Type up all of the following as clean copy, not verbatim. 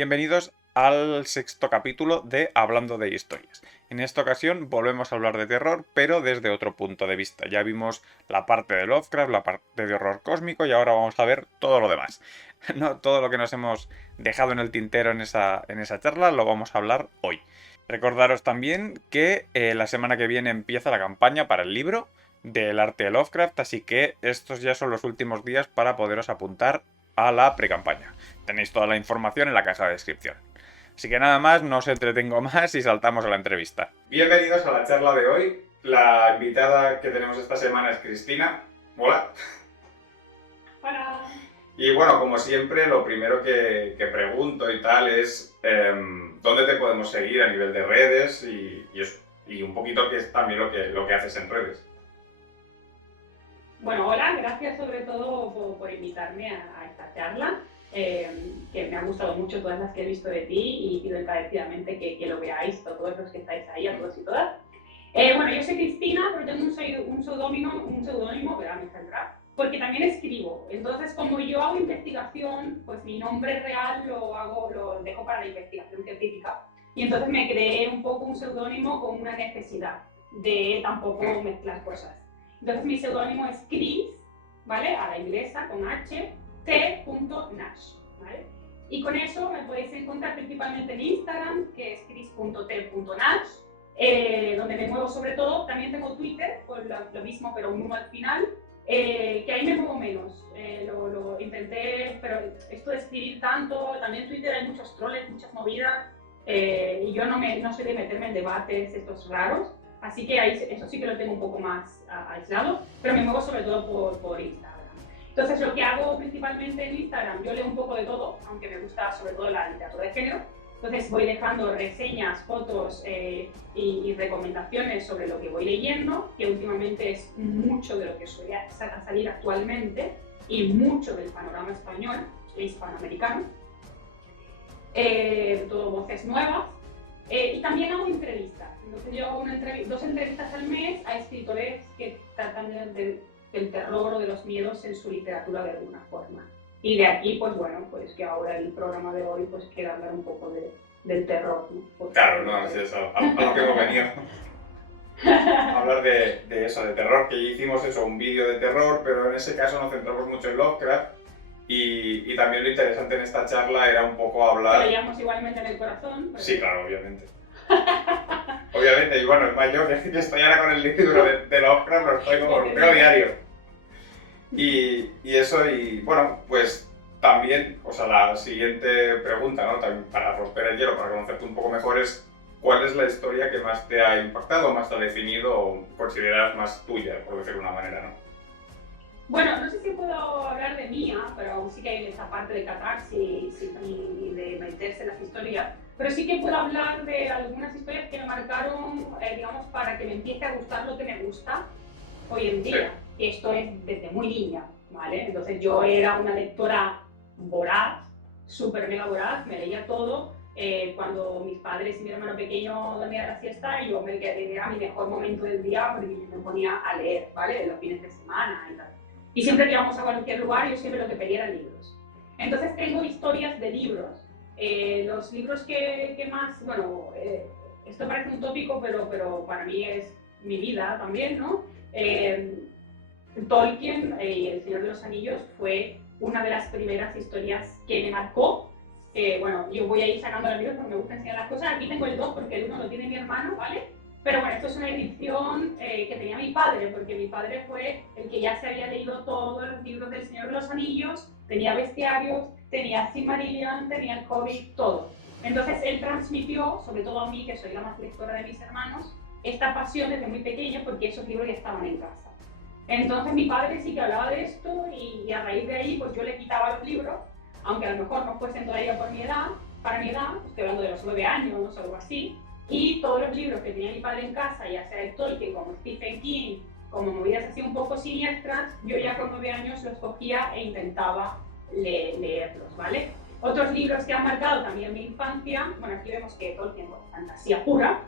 Bienvenidos al sexto capítulo de Hablando de Historias. En esta ocasión volvemos a hablar de terror, pero desde otro punto de vista. Ya vimos la parte de Lovecraft, la parte de horror cósmico y ahora vamos a ver todo lo demás. No, todo lo que nos hemos dejado en el tintero en esa charla lo vamos a hablar hoy. Recordaros también que la semana que viene empieza la campaña para el libro del arte de Lovecraft, así que estos ya son los últimos días para poderos apuntar a la pre-campaña. Tenéis toda la información en la caja de descripción. Así que nada más, no os entretengo más y saltamos a la entrevista. Bienvenidos a la charla de hoy. La invitada que tenemos esta semana es Cristina. Hola. Hola. Y bueno, como siempre, lo primero que pregunto y tal es ¿dónde te podemos seguir a nivel de redes y un poquito qué es también lo que haces en redes? Bueno, hola, gracias sobre todo por invitarme a esta charla, que me ha gustado mucho todas las que he visto de ti y pido encarecidamente que lo veáis, todos los que estáis ahí, a todos y todas. Bueno, yo soy Cristina, pero tengo un seudónimo, verá, me saldrá, porque también escribo. Entonces, como yo hago investigación, pues mi nombre real lo dejo para la investigación científica. Y entonces me creé un poco un seudónimo con una necesidad de tampoco mezclar cosas. Entonces mi seudónimo es Chris, ¿vale? A la inglesa, con H, T.Nash, ¿vale? Y con eso me podéis encontrar principalmente en Instagram, que es chris.t.nash, donde me muevo sobre todo. También tengo Twitter, por lo mismo, pero un 1 al final, que ahí me muevo menos. Lo intenté, pero esto de escribir tanto, también en Twitter hay muchos troles, muchas movidas, y yo no soy de meterme en debates estos raros. Así que ahí, eso sí que lo tengo un poco más aislado, pero me muevo sobre todo por Instagram. Entonces, lo que hago principalmente en Instagram, yo leo un poco de todo, aunque me gusta sobre todo la literatura de género. Entonces, voy dejando reseñas, fotos y recomendaciones sobre lo que voy leyendo, que últimamente es mucho de lo que suele salir actualmente y mucho del panorama español e hispanoamericano. Todo voces nuevas. Y también hago entrevistas. Entonces yo hago dos entrevistas al mes a escritores que tratan del terror o de los miedos en su literatura de alguna forma. Y de aquí, pues bueno, pues que ahora el programa de hoy pues quiera hablar un poco del terror, ¿no? Porque, claro, no, es eso, a lo que hemos venido. Hablar de eso, de terror, que ya hicimos eso, un vídeo de terror, pero en ese caso nos centramos mucho en Lovecraft. Y también lo interesante en esta charla era un poco hablar... Lo veíamos igualmente en el corazón. Sí, claro, obviamente. Obviamente, y bueno, es más yo que estoy ahora con el libro de Lovecraft, lo estoy como europeo diario. Y eso, y bueno, pues también, o sea, la siguiente pregunta, ¿no? También para romper el hielo, para conocerte un poco mejor, es ¿cuál es la historia que más te ha impactado, más te ha definido o consideras más tuya, por decirlo de una manera, ¿no? Bueno, no sé si puedo hablar de mía, pero sí que hay esa parte de catarsis y de meterse en las historias. Pero sí que puedo hablar de algunas historias que me marcaron, digamos, para que me empiece a gustar lo que me gusta hoy en día. Sí. Esto es desde muy niña, ¿vale? Entonces yo era una lectora voraz, súper mega voraz, me leía todo. Cuando mis padres y mi hermano pequeño dormían la siesta, yo me quedé, era mi mejor momento del día porque me ponía a leer, ¿vale? Los fines de semana y tal. Y siempre que íbamos a cualquier lugar, yo siempre lo que pedía eran libros. Entonces tengo historias de libros. Los libros que más, bueno, esto parece un tópico, pero para mí es mi vida también, ¿no? Tolkien y El Señor de los Anillos fue una de las primeras historias que me marcó. Bueno, yo voy a ir sacando los libros porque me gusta enseñar las cosas. Aquí tengo el 2 porque el 1 lo tiene mi hermano, ¿vale? Pero bueno, esto es una edición que tenía mi padre, porque mi padre fue el que ya se había leído todos los libros del Señor de los Anillos, tenía bestiarios, tenía Silmarillion, tenía el Hobbit, todo. Entonces él transmitió, sobre todo a mí, que soy la más lectora de mis hermanos, esta pasión desde muy pequeña porque esos libros ya estaban en casa. Entonces mi padre sí que hablaba de esto y a raíz de ahí pues yo le quitaba los libros, aunque a lo mejor no fuesen todavía por mi edad, para mi edad, estoy hablando de los 9 años o algo así, y todos los libros que tenía mi padre en casa, ya sea de Tolkien, como Stephen King, como movidas así un poco siniestras, yo ya con 9 años los cogía e intentaba leerlos, ¿vale? Otros libros que han marcado también mi infancia, bueno, aquí vemos que Tolkien, bueno, fantasía pura.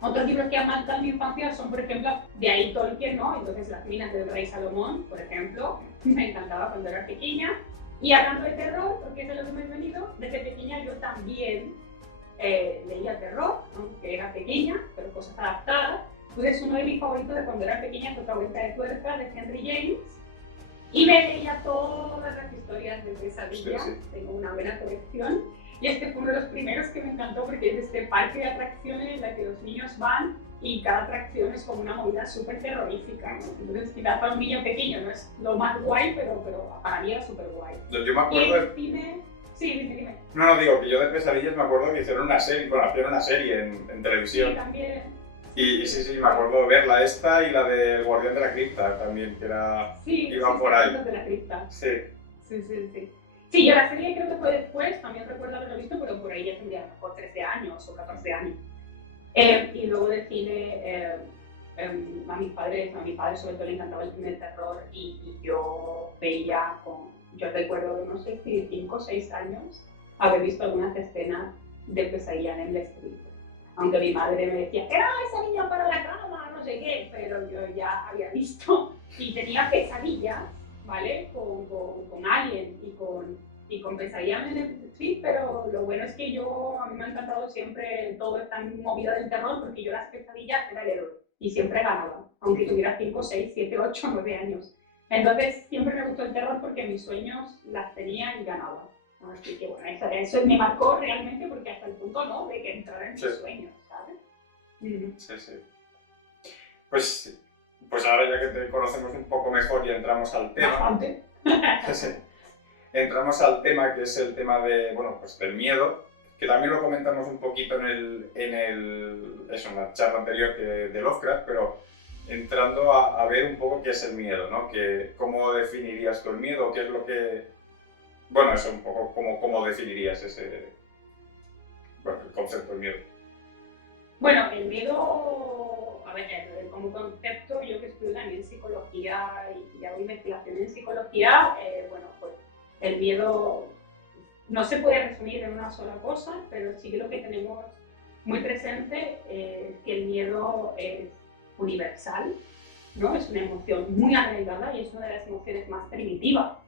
Otros libros que han marcado mi infancia son, por ejemplo, de ahí Tolkien, ¿no? Entonces, Las minas del rey Salomón, por ejemplo, me encantaba cuando era pequeña. Y hablando de terror, porque es de lo que me he venido, desde pequeña yo también leía terror, aunque era pequeña, pero cosas adaptadas. Entonces uno de mis favoritos de cuando era pequeña fue Otra Vuelta de Tuerca de Henry James. Y me leía todas las historias de Pesadilla, sí. Tengo una buena colección. Y este fue uno de los primeros que me encantó porque es este parque de atracciones en la que los niños van y cada atracción es como una movida súper terrorífica, ¿no? Entonces quizás para un niño pequeño no es lo más guay, pero para mí era súper guay. Yo me acuerdo de... Cine... Sí, dime. No, digo que yo de Pesadillas me acuerdo que hicieron una serie, bueno, hicieron una serie en televisión. Sí, también. Y sí, me acuerdo verla esta y la del Guardián de la Cripta también, que era... Sí, iban por ahí. De la cripta. Sí. Sí, yo la serie creo que fue después, también recuerdo haberlo visto, pero por ahí ya tendría a lo mejor 13 años o 14 años. Y luego de cine, a mi padre sobre todo le encantaba el cine de terror y yo veía, yo recuerdo, no sé si 5 o 6 años, haber visto algunas escenas de Pesadilla en el Street. Aunque mi madre me decía, ¡era esa niña para la cama! No sé qué, pero yo ya había visto y tenía pesadillas, ¿vale? Con Alien y con Pesadilla en el Street, pero lo bueno es que a mí me ha encantado siempre todo esta movida del terror porque yo las pesadillas era el héroe y siempre ganaba, aunque tuviera 5, 6, 7, 8, 9 años. Entonces siempre me gustó el terror porque mis sueños las tenía y ganaba. Así que bueno, eso me marcó realmente porque hasta el punto no de que entrara en mis sueños, ¿sabes? Sí. Pues ahora ya que te conocemos un poco mejor y entramos al tema. Bastante. Sí. Entramos al tema que es el tema de, pues del miedo, que también lo comentamos un poquito en la charla anterior de Lovecraft, pero entrando a ver un poco qué es el miedo, ¿no? ¿Cómo definirías tú el miedo? ¿Qué es lo que... Bueno, eso un poco, ¿cómo definirías el concepto del miedo? Bueno, el miedo, a ver, como concepto, yo que estudio también psicología y hago investigación en psicología, pues el miedo no se puede resumir en una sola cosa, pero sí que lo que tenemos muy presente es que el miedo es universal, ¿no? Es una emoción muy arraigada y es una de las emociones más primitivas.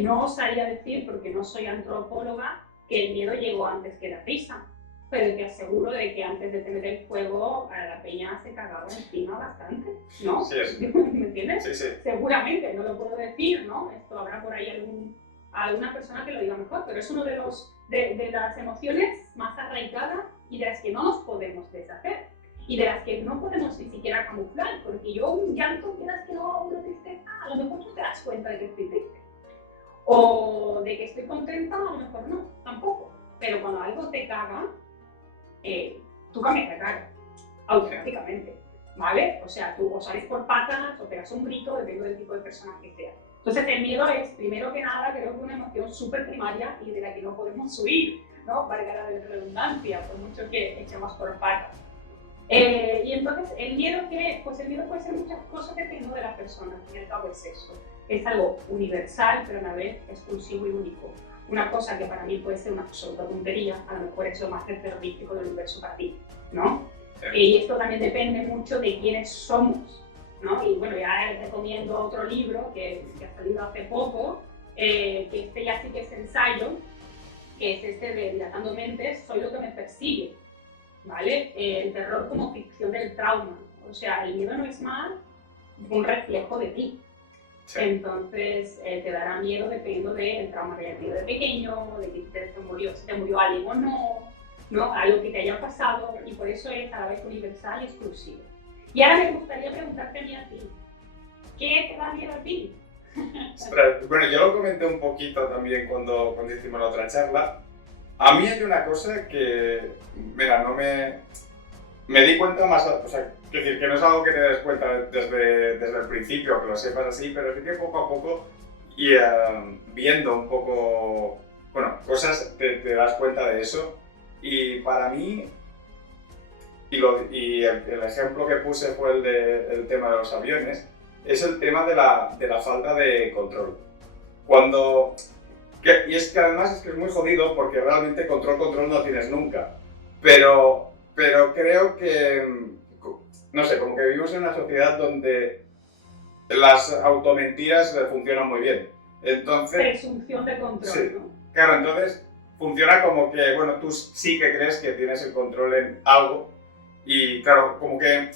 No osaría decir, porque no soy antropóloga, que el miedo llegó antes que la risa, pero te aseguro de que antes de tener el fuego a la peña se cagaba encima bastante, ¿no? Sí, ¿Me entiendes? Sí. Seguramente, no lo puedo decir, ¿no? Esto habrá por ahí alguna persona que lo diga mejor, pero es uno de las emociones más arraigadas y de las que no nos podemos deshacer y de las que no podemos ni siquiera camuflar, porque yo un llanto, quieras que no, una tristeza, a lo mejor no te das cuenta de que estoy triste. O de que estoy contenta, a lo mejor no, tampoco. Pero cuando algo te caga, tú cambias de cara, automáticamente, ¿vale? O sea, tú o sales por patas o pegas un grito, depende del tipo de persona que sea. Entonces el miedo es, primero que nada, creo que una emoción súper primaria y de la que no podemos huir, ¿no? Valga la redundancia, por mucho que echemos por patas. Y entonces, ¿el miedo qué es? Pues el miedo puede ser muchas cosas dependiendo de la persona, al fin y al cabo es eso. Es algo universal, pero a la vez exclusivo y único. Una cosa que para mí puede ser una absoluta tontería, a lo mejor es lo más terrorífico del universo para ti, ¿no? Y esto también depende mucho de quiénes somos, ¿no? Y bueno, ya recomiendo otro libro que ha salido hace poco, que este ya sí que es ensayo, que es este de Dilatando Mentes, Soy lo que me persigue, ¿vale? El terror como ficción del trauma, o sea, el miedo no es más un reflejo de ti. Sí. Entonces te dará miedo dependiendo del trauma que hayas tenido de pequeño, de que si te murió alguien o no, algo que te haya pasado, y por eso es a la vez universal y exclusivo. Y ahora me gustaría preguntarte a ti, ¿qué te da miedo a ti? Bueno, yo lo comenté un poquito también cuando hicimos la otra charla. A mí hay una cosa que, mira, no me di cuenta más, o sea, es decir, que no es algo que te des cuenta desde el principio, que lo sepas así, pero sí que poco a poco y viendo un poco, cosas te das cuenta de eso. Y para mí, y el ejemplo que puse fue el tema de los aviones, es el tema de la falta de control. Y es que además es muy jodido porque realmente control no tienes nunca. Pero creo que, no sé, como que vivimos en una sociedad donde las automentiras funcionan muy bien. Entonces, presunción de control, sí, ¿no? claro, entonces funciona como que, bueno, tú sí que crees que tienes el control en algo y claro, como que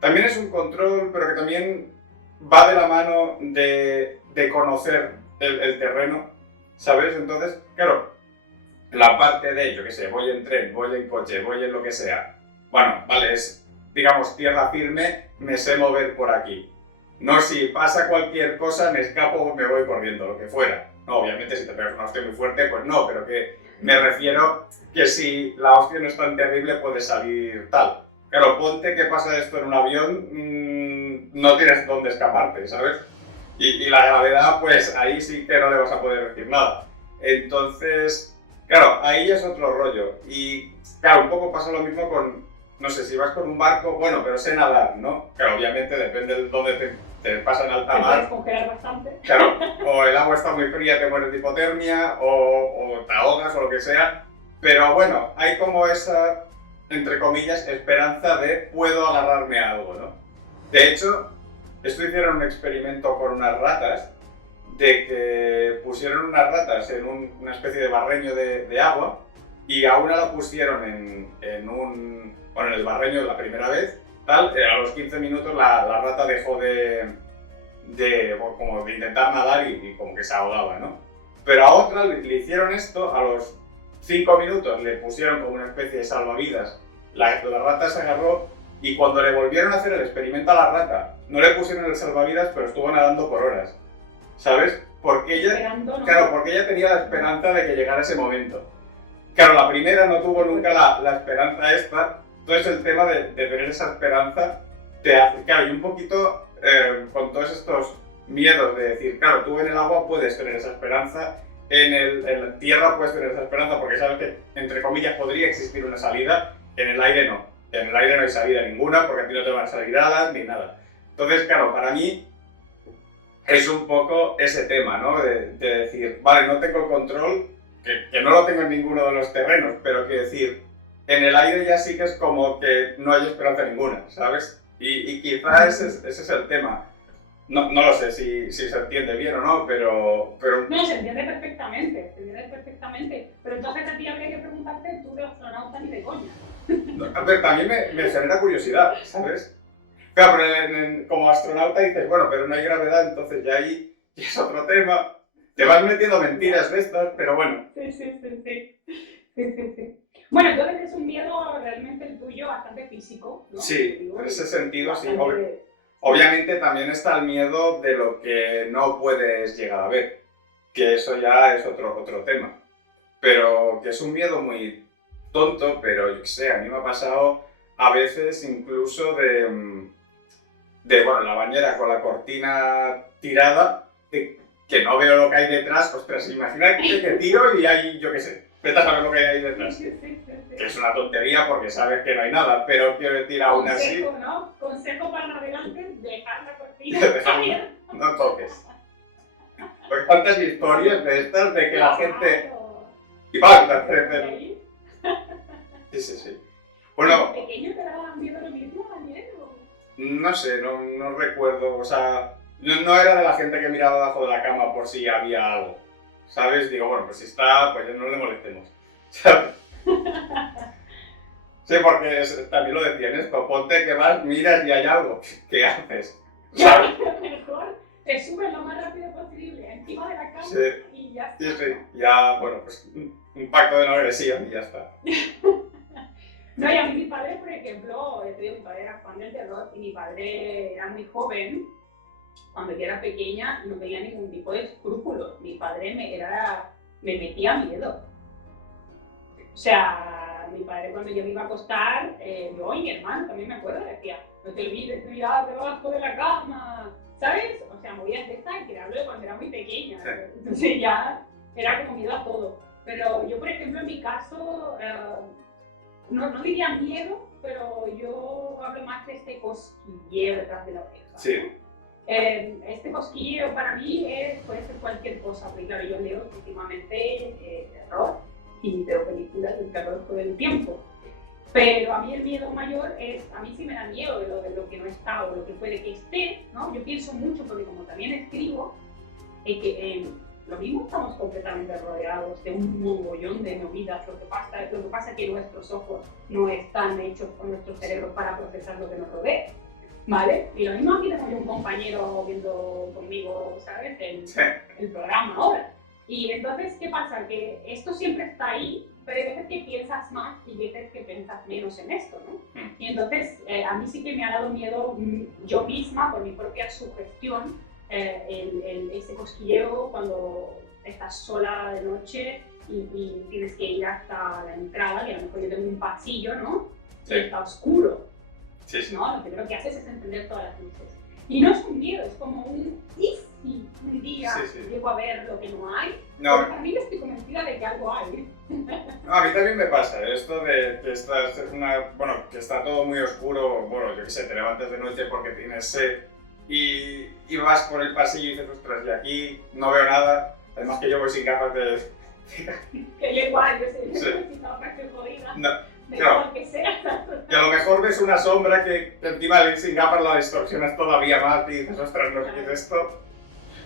también es un control, pero que también va de la mano de conocer el terreno, ¿sabes? Entonces, claro, la parte de, yo qué sé, voy en tren, voy en coche, voy en lo que sea, bueno, vale, es, digamos, tierra firme, me sé mover por aquí. No, si pasa cualquier cosa, me escapo, me voy corriendo, lo que fuera. No, obviamente si te pegas una hostia muy fuerte, pues no, pero que me refiero que si la hostia no es tan terrible puede salir tal. Claro, ponte que pasa esto en un avión, no tienes dónde escaparte, ¿sabes? Y la gravedad, pues ahí sí que no le vas a poder decir nada. Entonces, claro, ahí es otro rollo. Y claro, un poco pasa lo mismo con, no sé, si vas con un barco, bueno, pero sé nadar, ¿no? Claro, obviamente depende de dónde te pasa en alta Te puedes mar. congelar bastante. Claro, o el agua está muy fría, te mueres de hipotermia, o te ahogas o lo que sea. Pero bueno, hay como esa, entre comillas, esperanza de puedo agarrarme a algo, ¿no? De hecho, esto hicieron un experimento con unas ratas, de que pusieron unas ratas en una especie de barreño de agua y a una la pusieron en el barreño la primera vez, tal, a los 15 minutos la rata dejó como de intentar nadar y como que se ahogaba, ¿no? Pero a otra le hicieron esto, a los 5 minutos le pusieron como una especie de salvavidas, la rata se agarró y cuando le volvieron a hacer el experimento a la rata, no le pusieron el salvavidas, pero estuvo nadando por horas, ¿sabes? Porque ella, ¿no? claro, porque ella tenía la esperanza de que llegara ese momento. Claro, la primera no tuvo nunca la esperanza esta, entonces el tema de tener esa esperanza te hace, claro, y un poquito con todos estos miedos de decir, claro, tú en el agua puedes tener esa esperanza, en la tierra puedes tener esa esperanza porque sabes que, entre comillas, podría existir una salida, en el aire no. En el aire no hay salida ninguna porque a ti no te van a salir alas ni nada. Entonces, claro, para mí es un poco ese tema, ¿no? De decir, vale, no tengo control, que no lo tengo en ninguno de los terrenos, pero que decir, en el aire ya sí que es como que no hay esperanza ninguna, ¿sabes? Y quizá ese es el tema. No lo sé si se entiende bien o no, pero... No, se entiende perfectamente, Pero entonces a ti habría que preguntarte, tú de astronauta ni de coña. A ver, también me genera curiosidad, ¿sabes? Claro, pero como astronauta dices, bueno, pero no hay gravedad, entonces ya ahí es otro tema. Te vas metiendo mentiras de estas, pero bueno. Sí. Bueno, entonces es un miedo realmente el tuyo bastante físico, ¿no? Sí, en ese sentido sí. Bastante... Obviamente también está el miedo de lo que no puedes llegar a ver, que eso ya es otro tema. Pero que es un miedo muy tonto, pero yo qué sé, a mí me ha pasado a veces incluso bueno, la bañera con la cortina tirada, que no veo lo que hay detrás, ostras, imagínate que tiro y hay, yo qué sé, vete a saber lo que hay ahí detrás. Que es una tontería porque sabes que no hay nada, pero quiero decir aún así... Consejo, ¿no? Consejo para navegantes, dejar la cortina abierta. No toques. Pues cuántas historias de estas de que la gente... Y va, Sí. Bueno... ¿De pequeño te daban miedo lo mismo también? No sé, no recuerdo, o sea... No era de la gente que miraba abajo de la cama por si había algo, ¿sabes? Digo, bueno, pues si está, pues no le molestemos, ¿sabes? Sí, porque también lo decían esto, ponte que vas, miras y hay algo, ¿qué haces? ¿Sabes? Mejor te subes lo más rápido posible encima de la cama y ya está. Sí, ya, bueno, pues un pacto de no agresión y ya está. No, y a mí mi padre, por ejemplo, yo te digo, mi padre era fan del terror y mi padre era muy joven. Cuando yo era pequeña no tenía ningún tipo de escrúpulos. Mi padre me metía miedo. O sea, mi padre cuando yo me iba a acostar, yo y mi hermano también me acuerdo, decía, no te olvides de mirar debajo de la cama, ¿sabes? O sea, movías de esta y tirarlo cuando era muy pequeña. Sí. Entonces ya era como miedo a todo. Pero yo, por ejemplo, en mi caso, no diría miedo, pero yo hablo más de este cosquilleo detrás de la oreja. Sí. Este cosquilleo para mí puede ser cualquier cosa, porque claro, yo leo últimamente terror y veo películas de terror todo el tiempo. Pero a mí el miedo mayor a mí sí me da miedo de lo que no está o lo que puede que esté, ¿no? Yo pienso mucho porque como también escribo, lo mismo estamos completamente rodeados de un mogollón de movidas. Lo que pasa es que nuestros ojos no están hechos con nuestro cerebro para procesar lo que nos rodea, ¿vale? Y lo mismo aquí tengo yo un compañero viendo conmigo, ¿sabes? El programa ahora. Y entonces, ¿qué pasa? Que esto siempre está ahí, pero hay veces que piensas más y veces que piensas menos en esto, ¿no? Y entonces, a mí sí que me ha dado miedo yo misma, por mi propia sugestión, ese cosquilleo cuando estás sola de noche y tienes que ir hasta la entrada, que a lo mejor yo tengo un pasillo, ¿no? Sí. Y está oscuro, Sí, sí. ¿no? Lo primero que haces es encender todas las luces. Y no es un miedo, es como ¿y si un día llego a ver lo que no hay? No. Porque a mí yo estoy convencida de que algo hay. No, a mí también me pasa esto de que que está todo muy oscuro, bueno, yo qué sé, te levantas de noche porque tienes sed y vas por el pasillo y dices, ostras, y aquí no veo nada, además que yo voy sin gafas de... Que yo igual, yo necesitaba que estoy jodida. No, de claro. lo que sea. Que a lo mejor ves una sombra que encima de ir sin gafas la distorsionas todavía más y dices, ostras, no sé qué es esto.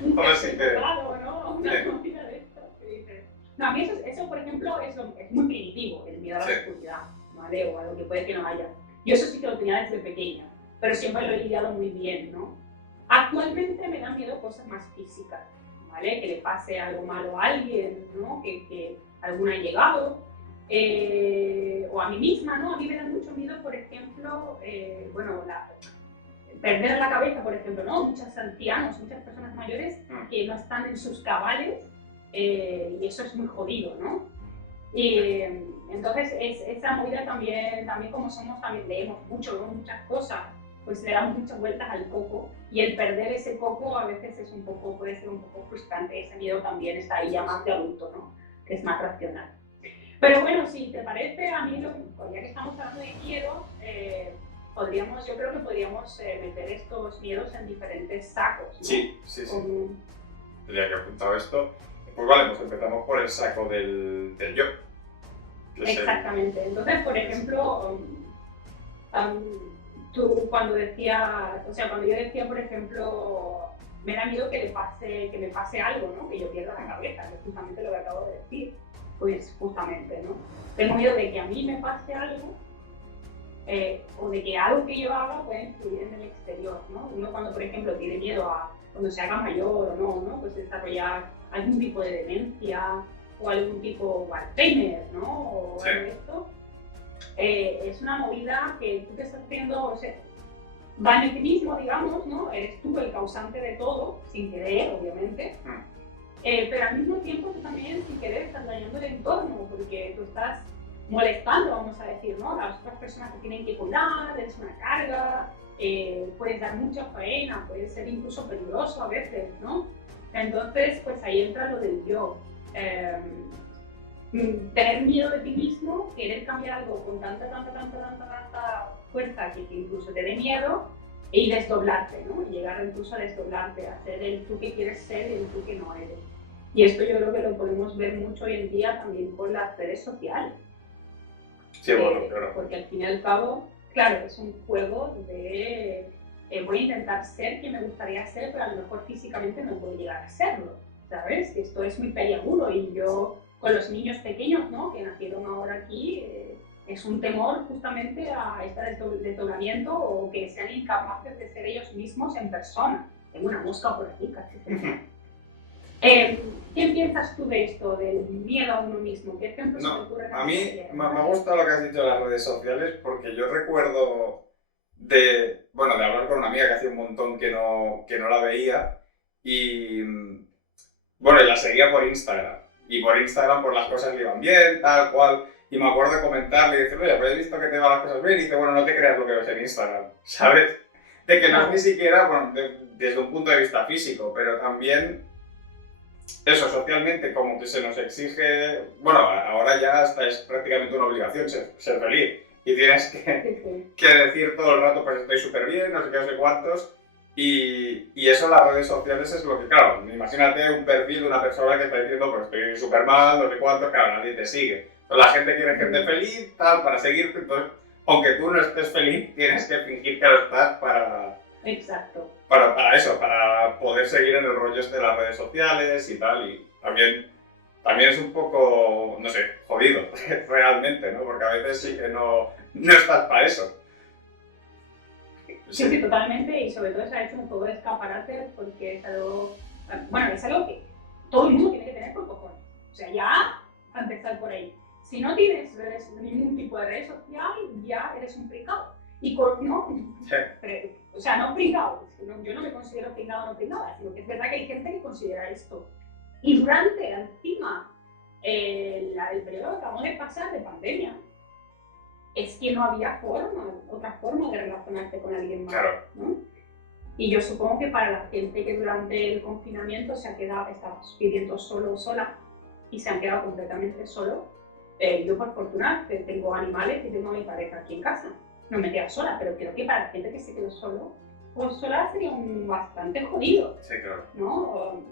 Hombre, sí que... Claro, ¿no? Una movida de esto que dices. No, a mí eso por ejemplo, es muy primitivo, el miedo a la oscuridad, ¿vale? O a lo que puede que no haya. Yo eso sí que lo tenía desde pequeña, pero siempre lo he lidiado muy bien, ¿no? Actualmente me dan miedo cosas más físicas, ¿vale? Que le pase algo malo a alguien, ¿no? Que algún allegado, o a mí misma, ¿no? A mí me da mucho miedo, por ejemplo, perder la cabeza, por ejemplo, ¿no? Muchos ancianos, muchas personas mayores que no están en sus cabales, y eso es muy jodido, ¿no? Y entonces esa movida también como somos, también leemos mucho, ¿no? Muchas cosas, pues le damos muchas vueltas al coco, y el perder ese coco a veces puede ser un poco frustrante. Ese miedo también está ahí ya más de adulto, ¿no? Que es más racional. Pero bueno, si te parece, a mí, ya que estamos hablando de miedo, yo creo que podríamos meter estos miedos en diferentes sacos, ¿no? Sí. Tendría que apuntar esto. Pues vale, pues empezamos por el saco del yo. Exactamente. Entonces, por ejemplo, tú cuando yo decía, por ejemplo, me da miedo que me pase algo, ¿no? Que yo pierda la cabeza, que es justamente lo que acabo de decir. Pues justamente, ¿no? Tengo miedo de que a mí me pase algo, o de que algo que yo haga pueda influir en el exterior, ¿no? Uno cuando, por ejemplo, tiene miedo a cuando se haga mayor o no, pues desarrollar algún tipo de demencia o algún tipo de Alzheimer, ¿no? O algo de esto. Es una movida que tú te estás haciendo, o sea, va en ti mismo, digamos, ¿no? Eres tú el causante de todo, sin querer, obviamente. Pero al mismo tiempo tú también, sin querer, estás dañando el entorno, porque tú estás molestando, vamos a decir, ¿no? A las otras personas que tienen que cuidar, es una carga, puedes dar mucha faena, puede ser incluso peligroso a veces, ¿no? Entonces, pues ahí entra lo del yo. Tener miedo de ti mismo, querer cambiar algo con tanta fuerza que incluso te dé miedo, y desdoblarte, ¿no? Llegar incluso a desdoblarte, a ser el tú que quieres ser y el tú que no eres. Y esto yo creo que lo podemos ver mucho hoy en día también con las redes sociales. Sí, bueno, claro. Porque al fin y al cabo, claro, es un juego de voy a intentar ser quien me gustaría ser, pero a lo mejor físicamente no puedo llegar a serlo, ¿sabes? Que esto es muy peliagudo, y yo con los niños pequeños, ¿no? Que nacieron ahora aquí, es un temor justamente a este desdoblamiento, o que sean incapaces de ser ellos mismos en persona. Tengo una mosca por aquí, casi. ¿Qué piensas tú de esto, del miedo a uno mismo? ¿Qué ejemplos te ocurren? A mí me gusta lo que has dicho de las redes sociales, porque yo recuerdo de hablar con una amiga que hacía un montón que no la veía, y bueno, la seguía por Instagram. Y por Instagram pues las cosas le iban bien, tal cual. Y me acuerdo de comentarle y decirle, oye, pero he visto que te van las cosas bien. Y dice, bueno, no te creas lo que ves en Instagram, ¿sabes? De que no es ni siquiera, bueno, desde un punto de vista físico, pero también eso, socialmente, como que se nos exige, bueno, ahora ya hasta es prácticamente una obligación ser feliz. Y tienes que decir todo el rato, pues estoy súper bien, no sé qué, no sé cuántos. Y eso en las redes sociales es lo que, claro, imagínate un perfil de una persona que está diciendo, pues estoy súper mal, no sé cuánto, claro, nadie te sigue. Pero la gente quiere gente feliz, tal, para seguirte, entonces, aunque tú no estés feliz, tienes que fingir que lo estás para Exacto. Para eso, para poder seguir en el rollo este de las redes sociales y tal, y también es un poco, no sé, jodido, realmente, ¿no? Porque a veces sí que no estás para eso. Sí, totalmente, y sobre todo se ha hecho un poco de escaparate porque es algo, bueno, es algo que todo el mundo tiene que tener por cojones. O sea, ya, a empezar por ahí. Si no tienes ningún tipo de red social, ya eres un pringao. Y no, Sí. o sea, no pringao, yo no me considero pringao o no pringada, sino que es verdad que hay gente que considera esto. Y durante, encima, el periodo que acabamos de pasar de pandemia, es que no había otra forma de relacionarte con alguien más, Claro. ¿no? Y yo supongo que para la gente que durante el confinamiento se ha quedado, está viviendo solo o sola y se han quedado completamente solo, yo por fortuna tengo animales y tengo a mi pareja aquí en casa. No me quedo sola, pero creo que para la gente que se quedó solo, pues sola sería bastante jodido, Sí, claro. ¿no?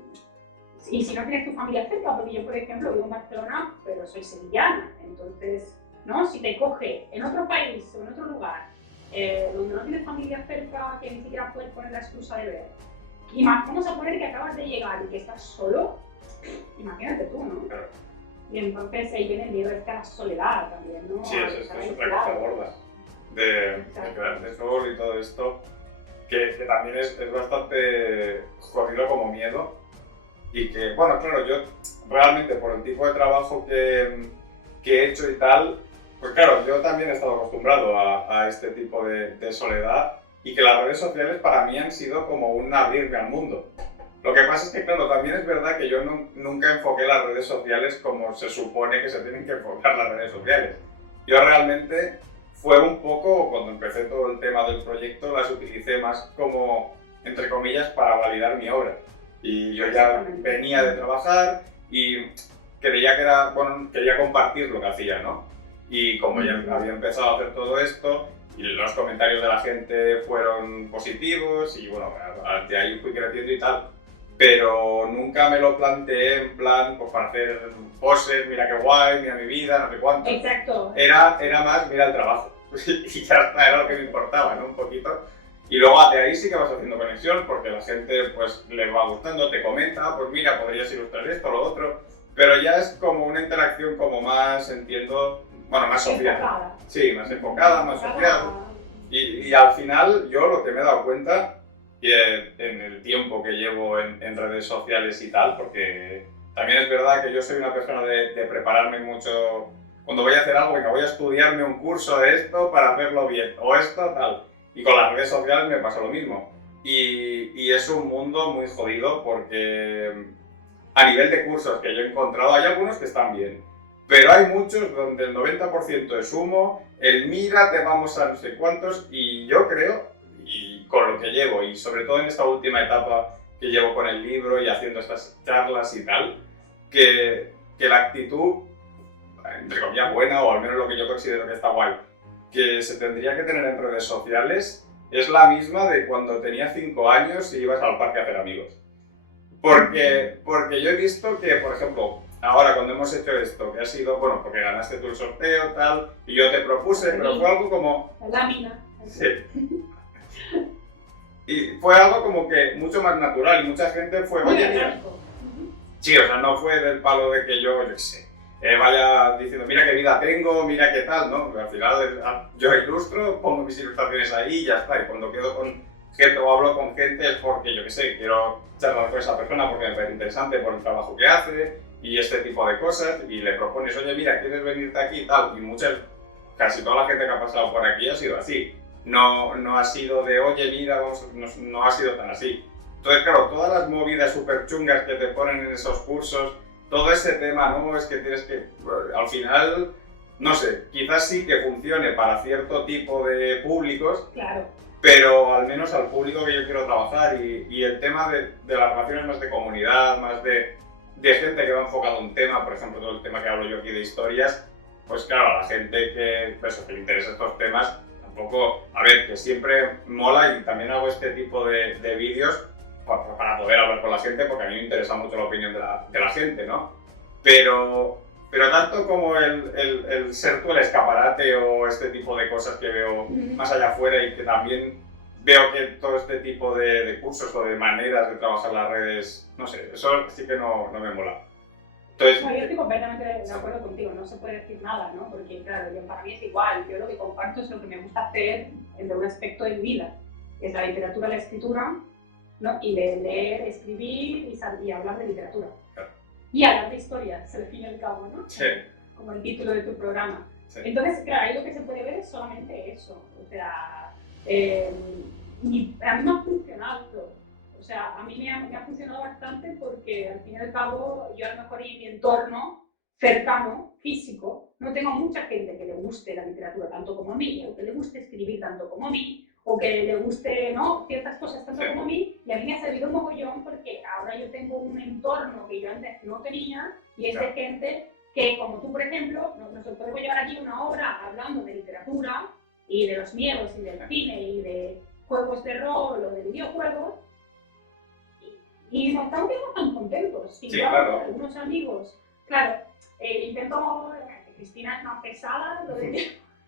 Y si no tienes tu familia cerca, porque yo por ejemplo vivo en Barcelona, pero soy sevillana, entonces, ¿no? Si te coge en otro país o en otro lugar, donde no tienes familia cerca, que ni siquiera puedes poner la excusa de ver, y más vamos a poner que acabas de llegar y que estás solo, imagínate tú, ¿no? Claro. Y entonces ahí viene el miedo a la soledad también, ¿no? Sí, eso es otra cosa gorda. De quedarte solo y todo esto, que también es bastante jodido como miedo. Y que, bueno, claro, yo realmente por el tipo de trabajo que he hecho y tal, pues claro, yo también he estado acostumbrado a este tipo de soledad y que las redes sociales para mí han sido como un abrirme al mundo. Lo que pasa es que, claro, también es verdad que yo nunca enfoqué las redes sociales como se supone que se tienen que enfocar las redes sociales. Yo realmente fue un poco, cuando empecé todo el tema del proyecto, las utilicé más como, entre comillas, para validar mi obra. Y yo ya venía de trabajar y creía que era, bueno, quería compartir lo que hacía, ¿no? Y como ya había empezado a hacer todo esto, y los comentarios de la gente fueron positivos, y bueno, de ahí fui creciendo y tal. Pero nunca me lo planteé en plan, pues para hacer poses, mira qué guay, mira mi vida, no sé cuánto. Exacto. Era más, mira el trabajo. Y ya está, era lo que me importaba, ¿no? Un poquito. Y luego de ahí sí que vas haciendo conexión, porque la gente pues le va gustando, te comenta, pues mira, podrías ilustrar esto o lo otro. Pero ya es como una interacción como más, entiendo, bueno, más social. Enfocada. Sí, más enfocada, más social. Y al final yo lo que me he dado cuenta, en el tiempo que llevo en redes sociales y tal, porque también es verdad que yo soy una persona de prepararme mucho. Cuando voy a hacer algo, venga, voy a estudiarme un curso de esto para hacerlo bien, o esto, tal. Y con las redes sociales me pasa lo mismo. Y es un mundo muy jodido porque a nivel de cursos que yo he encontrado, hay algunos que están bien, pero hay muchos donde el 90% es humo, el mira, te vamos a no sé cuántos, y yo creo, y con lo que llevo, y sobre todo en esta última etapa que llevo con el libro y haciendo estas charlas y tal, que la actitud, entre comillas, buena, o al menos lo que yo considero que está guay, que se tendría que tener en redes sociales, es la misma de cuando tenía 5 años y ibas al parque a hacer amigos. Porque yo he visto que, por ejemplo, ahora cuando hemos hecho esto, que ha sido, bueno, porque ganaste tú el sorteo, tal, y yo te propuse, pero fue algo como... La mina. Sí. Y fue algo como que mucho más natural y mucha gente fue, oye, mira... Sí, o sea, no fue del palo de que yo qué sé, vaya diciendo, mira qué vida tengo, mira qué tal, ¿no? Al final yo ilustro, pongo mis ilustraciones ahí y ya está. Y cuando quedo con gente o hablo con gente es porque, yo qué sé, quiero charlar con esa persona porque me parece interesante por el trabajo que hace y este tipo de cosas. Y le propones, oye, mira, ¿quieres venirte aquí y tal? Y casi toda la gente que ha pasado por aquí ha sido así. No ha sido de, oye, mira, no ha sido tan así. Entonces, claro, todas las movidas súper chungas que te ponen en esos cursos, todo ese tema, ¿no? Es que tienes que, al final, no sé, quizás sí que funcione para cierto tipo de públicos, claro, pero al menos al público que yo quiero trabajar y el tema de las relaciones más de comunidad, más de gente que va enfocado a un tema, por ejemplo, todo el tema que hablo yo aquí de historias, pues claro, a la gente que le interesa estos temas, tampoco, a ver, que siempre mola y también hago este tipo de vídeos para poder hablar con la gente, porque a mí me interesa mucho la opinión de la gente, ¿no? Pero tanto como el ser tú el escaparate o este tipo de cosas que veo más allá afuera y que también veo que todo este tipo de cursos o de maneras de trabajar las redes, no sé, eso sí que no me mola. Entonces, no, yo estoy completamente de acuerdo contigo, no se puede decir nada, ¿no? Porque, claro, para mí es igual, yo lo que comparto es lo que me gusta hacer de un aspecto de mi vida, que es la literatura, la escritura, ¿no? Y de leer, escribir y hablar de literatura. Claro. Y hablar de historias, al fin y al cabo, ¿no? Sí. Como el título de tu programa. Sí. Entonces, claro, ahí lo que se puede ver es solamente eso. O sea, a mí me ha funcionado. O sea, a mí me ha funcionado bastante porque al fin y al cabo yo a lo mejor en mi entorno cercano, físico, no tengo mucha gente que le guste la literatura tanto como a mí, o que le guste escribir tanto como a mí, o que le guste, ¿no?, ciertas cosas tanto como a mí, y a mí me ha servido un mogollón porque ahora yo tengo un entorno que yo antes no tenía, y es de gente que, como tú, por ejemplo, nosotros podemos llevar aquí una hora hablando de literatura y de los miedos y del cine y de juegos de rol o de videojuegos, y nos estamos quedando tan contentos. Y sí, yo, claro. algunos amigos, claro, intento, Cristina es más pesada,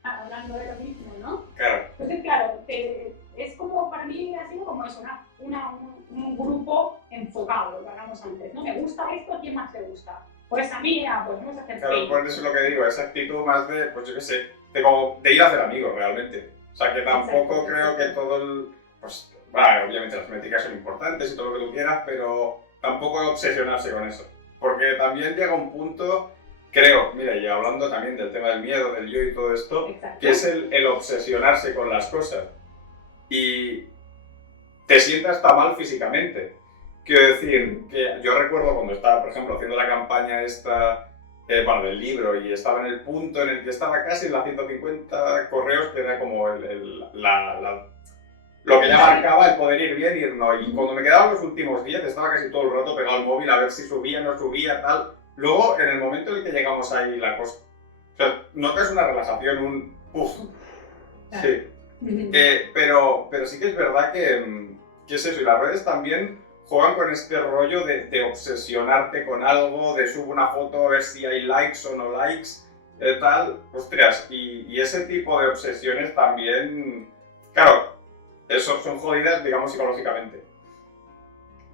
hablando de lo mismo, ¿no? Claro. Entonces, claro, es como, para mí ha sido como eso, un grupo enfocado, lo que hablamos antes, ¿no? Me gusta esto, ¿a quién más le gusta? Pues a mí, pues vamos a hacer Claro, por eso es lo que digo, esa actitud más de, pues yo qué sé, de ir a hacer amigos realmente. O sea, que tampoco creo que todo el... Pues, vale, obviamente las métricas son importantes y todo lo que tú quieras, pero tampoco obsesionarse con eso. Porque también llega un punto, creo, mira, y hablando también del tema del miedo, del yo y todo esto, exacto, que es el obsesionarse con las cosas. Y te sientas hasta mal físicamente. Quiero decir, que yo recuerdo cuando estaba, por ejemplo, haciendo la campaña esta, bueno, del libro, y estaba en el punto en el que estaba casi en las 150 correos, que era como lo que ya marcaba el poder ir bien y ir no. Y cuando me quedaban los últimos 10, estaba casi todo el rato pegado al móvil a ver si subía, no subía, tal. Luego, en el momento en el que llegamos ahí, la cosa... O sea, notas una relajación, un... ¡Uf! Sí. Pero sí que es verdad que es eso, y las redes también juegan con este rollo de obsesionarte con algo, de subo una foto a ver si hay likes o no likes, tal, ostras, y ese tipo de obsesiones también, claro, eso son jodidas, digamos, psicológicamente.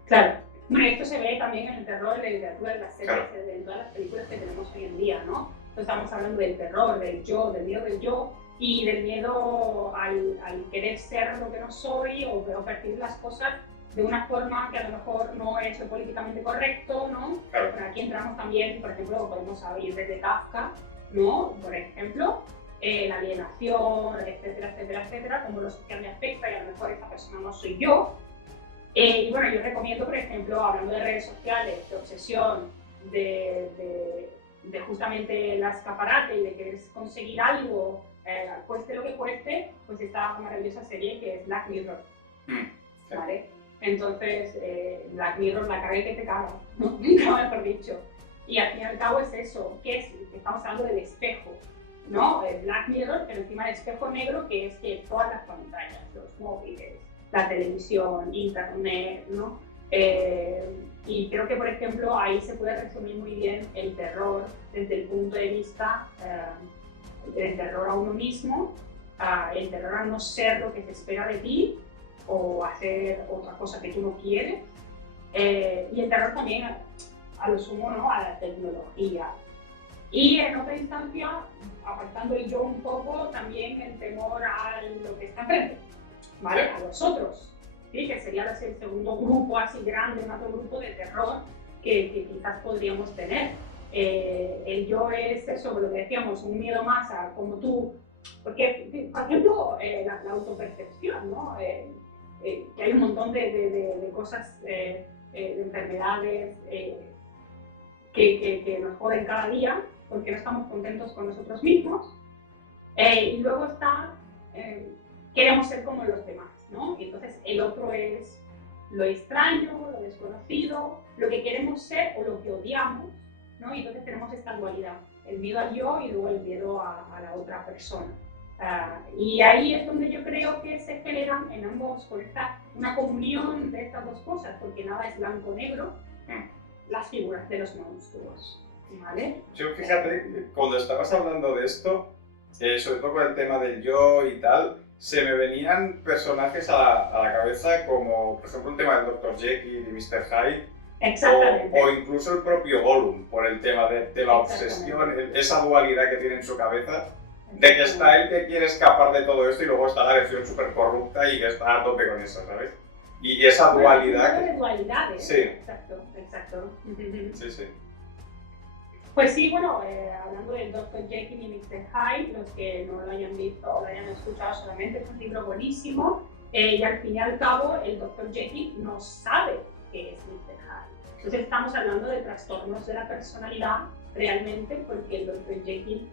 Claro. Bueno, esto se ve también en el terror, en la literatura, en las series, Claro. en todas las películas que tenemos hoy en día, ¿no? Entonces estamos hablando del terror, del yo, del miedo del yo, y del miedo al querer ser lo que no soy o percibir las cosas de una forma que a lo mejor no es lo políticamente correcto, ¿no? Claro. Pero aquí entramos también, por ejemplo, podemos abrir desde Kafka, ¿no? Por ejemplo, la alienación, etcétera, etcétera, etcétera, como lo social me afecta y a lo mejor esa persona no soy yo. Y bueno, yo recomiendo, por ejemplo, hablando de redes sociales, de obsesión, de justamente el escaparate y de querer conseguir algo, cueste lo que cueste, pues esta maravillosa serie que es Black Mirror, ¿vale? Entonces, Black Mirror, la caga y que te caga, ¿no? Nunca mejor dicho. Y al fin y al cabo es eso, que es, estamos hablando del espejo, ¿no? Black Mirror, pero encima del espejo negro, que es que todas las pantallas, los móviles, la televisión, internet, ¿no? Y creo que, por ejemplo, ahí se puede resumir muy bien el terror desde el punto de vista del terror a uno mismo, el terror a no ser lo que se espera de ti o hacer otra cosa que tú no quieres, y el terror también a lo sumo, ¿no?, a la tecnología. Y en otra instancia, apartando el yo un poco, también el temor a lo que está enfrente, ¿vale? A los otros, ¿sí? Que sería el segundo grupo así grande, un otro grupo de terror que quizás podríamos tener. El yo es eso, lo que decíamos, un miedo más a como tú, porque, por ejemplo, la autopercepción, ¿no? Que hay un montón de cosas, de enfermedades que nos joden cada día porque no estamos contentos con nosotros mismos. Y luego está, queremos ser como los demás, ¿no? Y entonces el otro es lo extraño, lo desconocido, lo que queremos ser o lo que odiamos, ¿no? Y entonces tenemos esta dualidad, el miedo al yo y luego el miedo a la otra persona. Y ahí es donde yo creo que se generan en ambos, con una comunión de estas dos cosas, porque nada es blanco-negro, las figuras de los monstruos, ¿vale? Yo, fíjate, cuando estabas hablando de esto, sobre todo con el tema del yo y tal, se me venían personajes a la cabeza como, por ejemplo, el tema del Dr. Jekyll y Mr. Hyde, Exactamente. o incluso el propio Gollum, por el tema de la obsesión, esa dualidad que tiene en su cabeza, de que está él que quiere escapar de todo esto y luego está la versión súper corrupta y que está a tope con eso, ¿sabes? Y esa dualidad... Bueno, de dualidades. Sí. Exacto, exacto. Sí, sí. Pues sí, bueno, hablando del Dr. Jekyll y Mr. Hyde, los que no lo hayan visto o lo hayan escuchado solamente, es un libro buenísimo y al fin y al cabo el Dr. Jekyll no sabe qué es Mr. Hyde. Entonces estamos hablando de trastornos de la personalidad realmente porque el Dr. Jekyll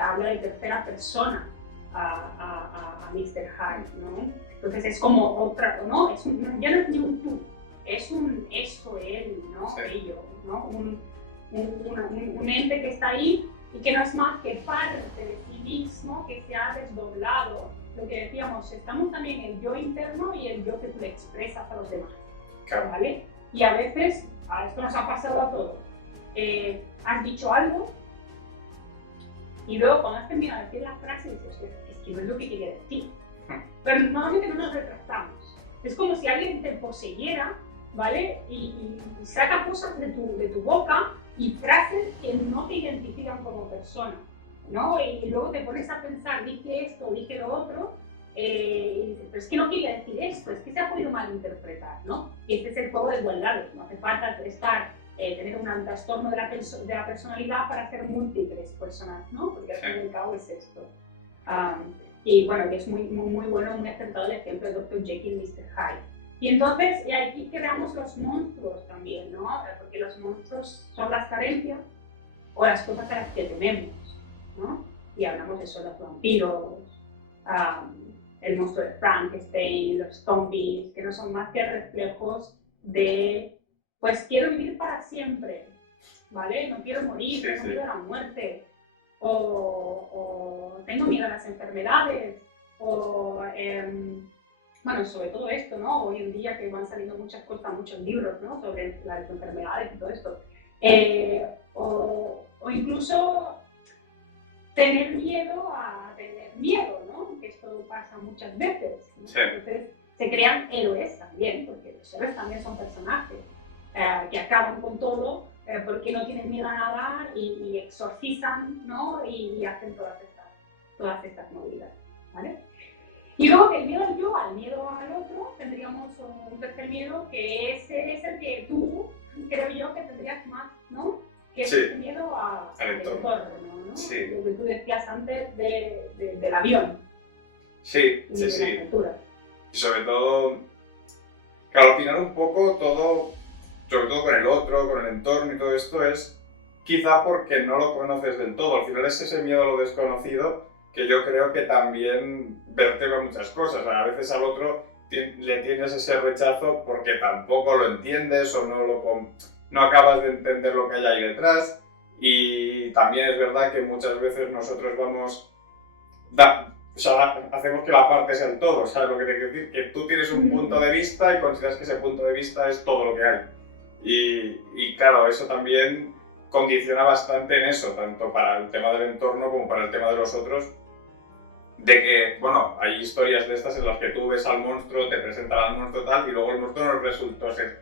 habla de tercera persona a Mr. Hyde, ¿no? Entonces es como otra, ¿no? Ya no es ni un tú, es un eso, él, ¿no? Sí. Ello, ¿no? Un ente que está ahí y que no es más que parte de sí mismo que se ha desdoblado. Lo que decíamos, estamos también el yo interno y el yo que tú le expresas a los demás. Claro. ¿Vale? Y a veces, esto nos ha pasado a todos, has dicho algo y luego cuando has terminado de decir la frase dices, es que no es lo que quería decir. Pero normalmente no nos retractamos. Es como si alguien te poseyera, ¿vale? Y saca cosas de tu boca y frases que no te identifican como persona, ¿no? Y luego te pones a pensar, dije esto, dije lo otro, y dices, pero es que no quería decir esto, es que se ha podido malinterpretar, ¿no? Y este es el juego del buen lado, no hace falta tener un trastorno de la personalidad para ser múltiples personas, ¿no? Porque al fin y al cabo es esto. Y bueno, que es muy bueno, muy acertado el ejemplo de Dr. Jekyll y Mr. Hyde. Y entonces, aquí creamos los monstruos también, ¿no? Porque los monstruos son las carencias o las cosas a las que tememos, ¿no? Y hablamos de eso, los vampiros, el monstruo de Frankenstein, los zombies, que no son más que reflejos de, pues quiero vivir para siempre, ¿vale? No quiero morir, tengo miedo a la muerte, o tengo miedo a las enfermedades, o... bueno, sobre todo esto, ¿no? Hoy en día que van saliendo muchas cosas, muchos libros, ¿no? Sobre las enfermedades y todo esto. O incluso tener miedo a tener miedo, ¿no? Que esto pasa muchas veces, ¿no? Sí. Entonces se crean héroes también, porque los héroes también son personajes que acaban con todo porque no tienen miedo a nada y exorcizan, ¿no? Y hacen todas estas movidas, ¿vale? Y luego del miedo al yo al miedo al otro, tendríamos un tercer miedo que ese es el que tú, creo yo, que tendrías más, ¿no? Que es el miedo al entorno, ¿no? Sí. Lo que tú decías antes del avión. Sí, y sí, de sí. la aventura. Y sobre todo, claro, al final un poco todo, sobre todo con el otro, con el entorno y todo esto, es quizá porque no lo conoces del todo. Al final es ese miedo a lo desconocido que yo creo que también vertebra muchas cosas. A veces al otro le tienes ese rechazo porque tampoco lo entiendes o no acabas de entender lo que hay ahí detrás. Y también es verdad que muchas veces nosotros vamos... O sea, hacemos que la parte sea el todo, ¿sabes lo que te quiero decir? Que tú tienes un punto de vista y consideras que ese punto de vista es todo lo que hay. Y claro, eso también condiciona bastante en eso, tanto para el tema del entorno como para el tema de los otros. De que, bueno, hay historias de estas en las que tú ves al monstruo, te presentan al monstruo tal, y luego el monstruo no resultó ser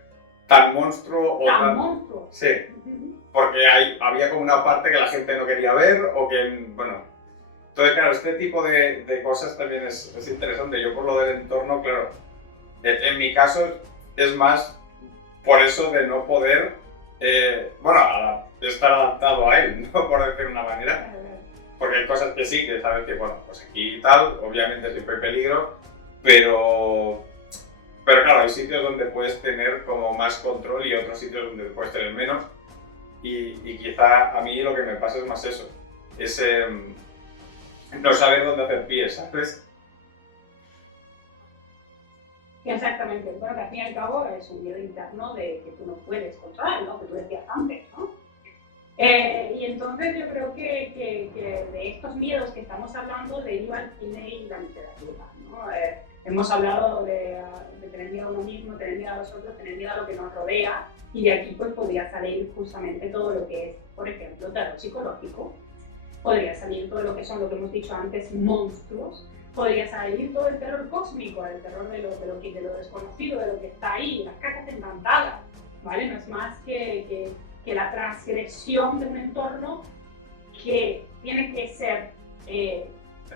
tan monstruo o tan... monstruo. Sí, porque había como una parte que la gente no quería ver o que, bueno... Entonces, claro, este tipo de cosas también es interesante. Yo por lo del entorno, claro, en mi caso es más por eso de no poder, estar adaptado a él, ¿no? Por decir una manera. Porque hay cosas que sí, que sabes que, bueno, pues aquí y tal, obviamente siempre hay peligro, pero claro, hay sitios donde puedes tener como más control y otros sitios donde puedes tener menos. Y quizá a mí lo que me pasa es más eso, no saber dónde hacer pie, ¿sabes? Exactamente, bueno, que al fin y al cabo es un miedo interno de que tú no puedes controlar, ¿no? Que tú decías antes, ¿no? Y entonces yo creo que de estos miedos que estamos hablando deriva el cine y la literatura, ¿no? Hemos hablado de tener miedo a uno mismo, tener miedo a los otros, tener miedo a lo que nos rodea, y de aquí pues podría salir justamente todo lo que es, por ejemplo, terror psicológico, podría salir todo lo que son, lo que hemos dicho antes, monstruos, podría salir todo el terror cósmico, el terror de lo desconocido, de lo que está ahí, las casas encantadas, ¿vale? No es más que la transgresión de un entorno que tiene que ser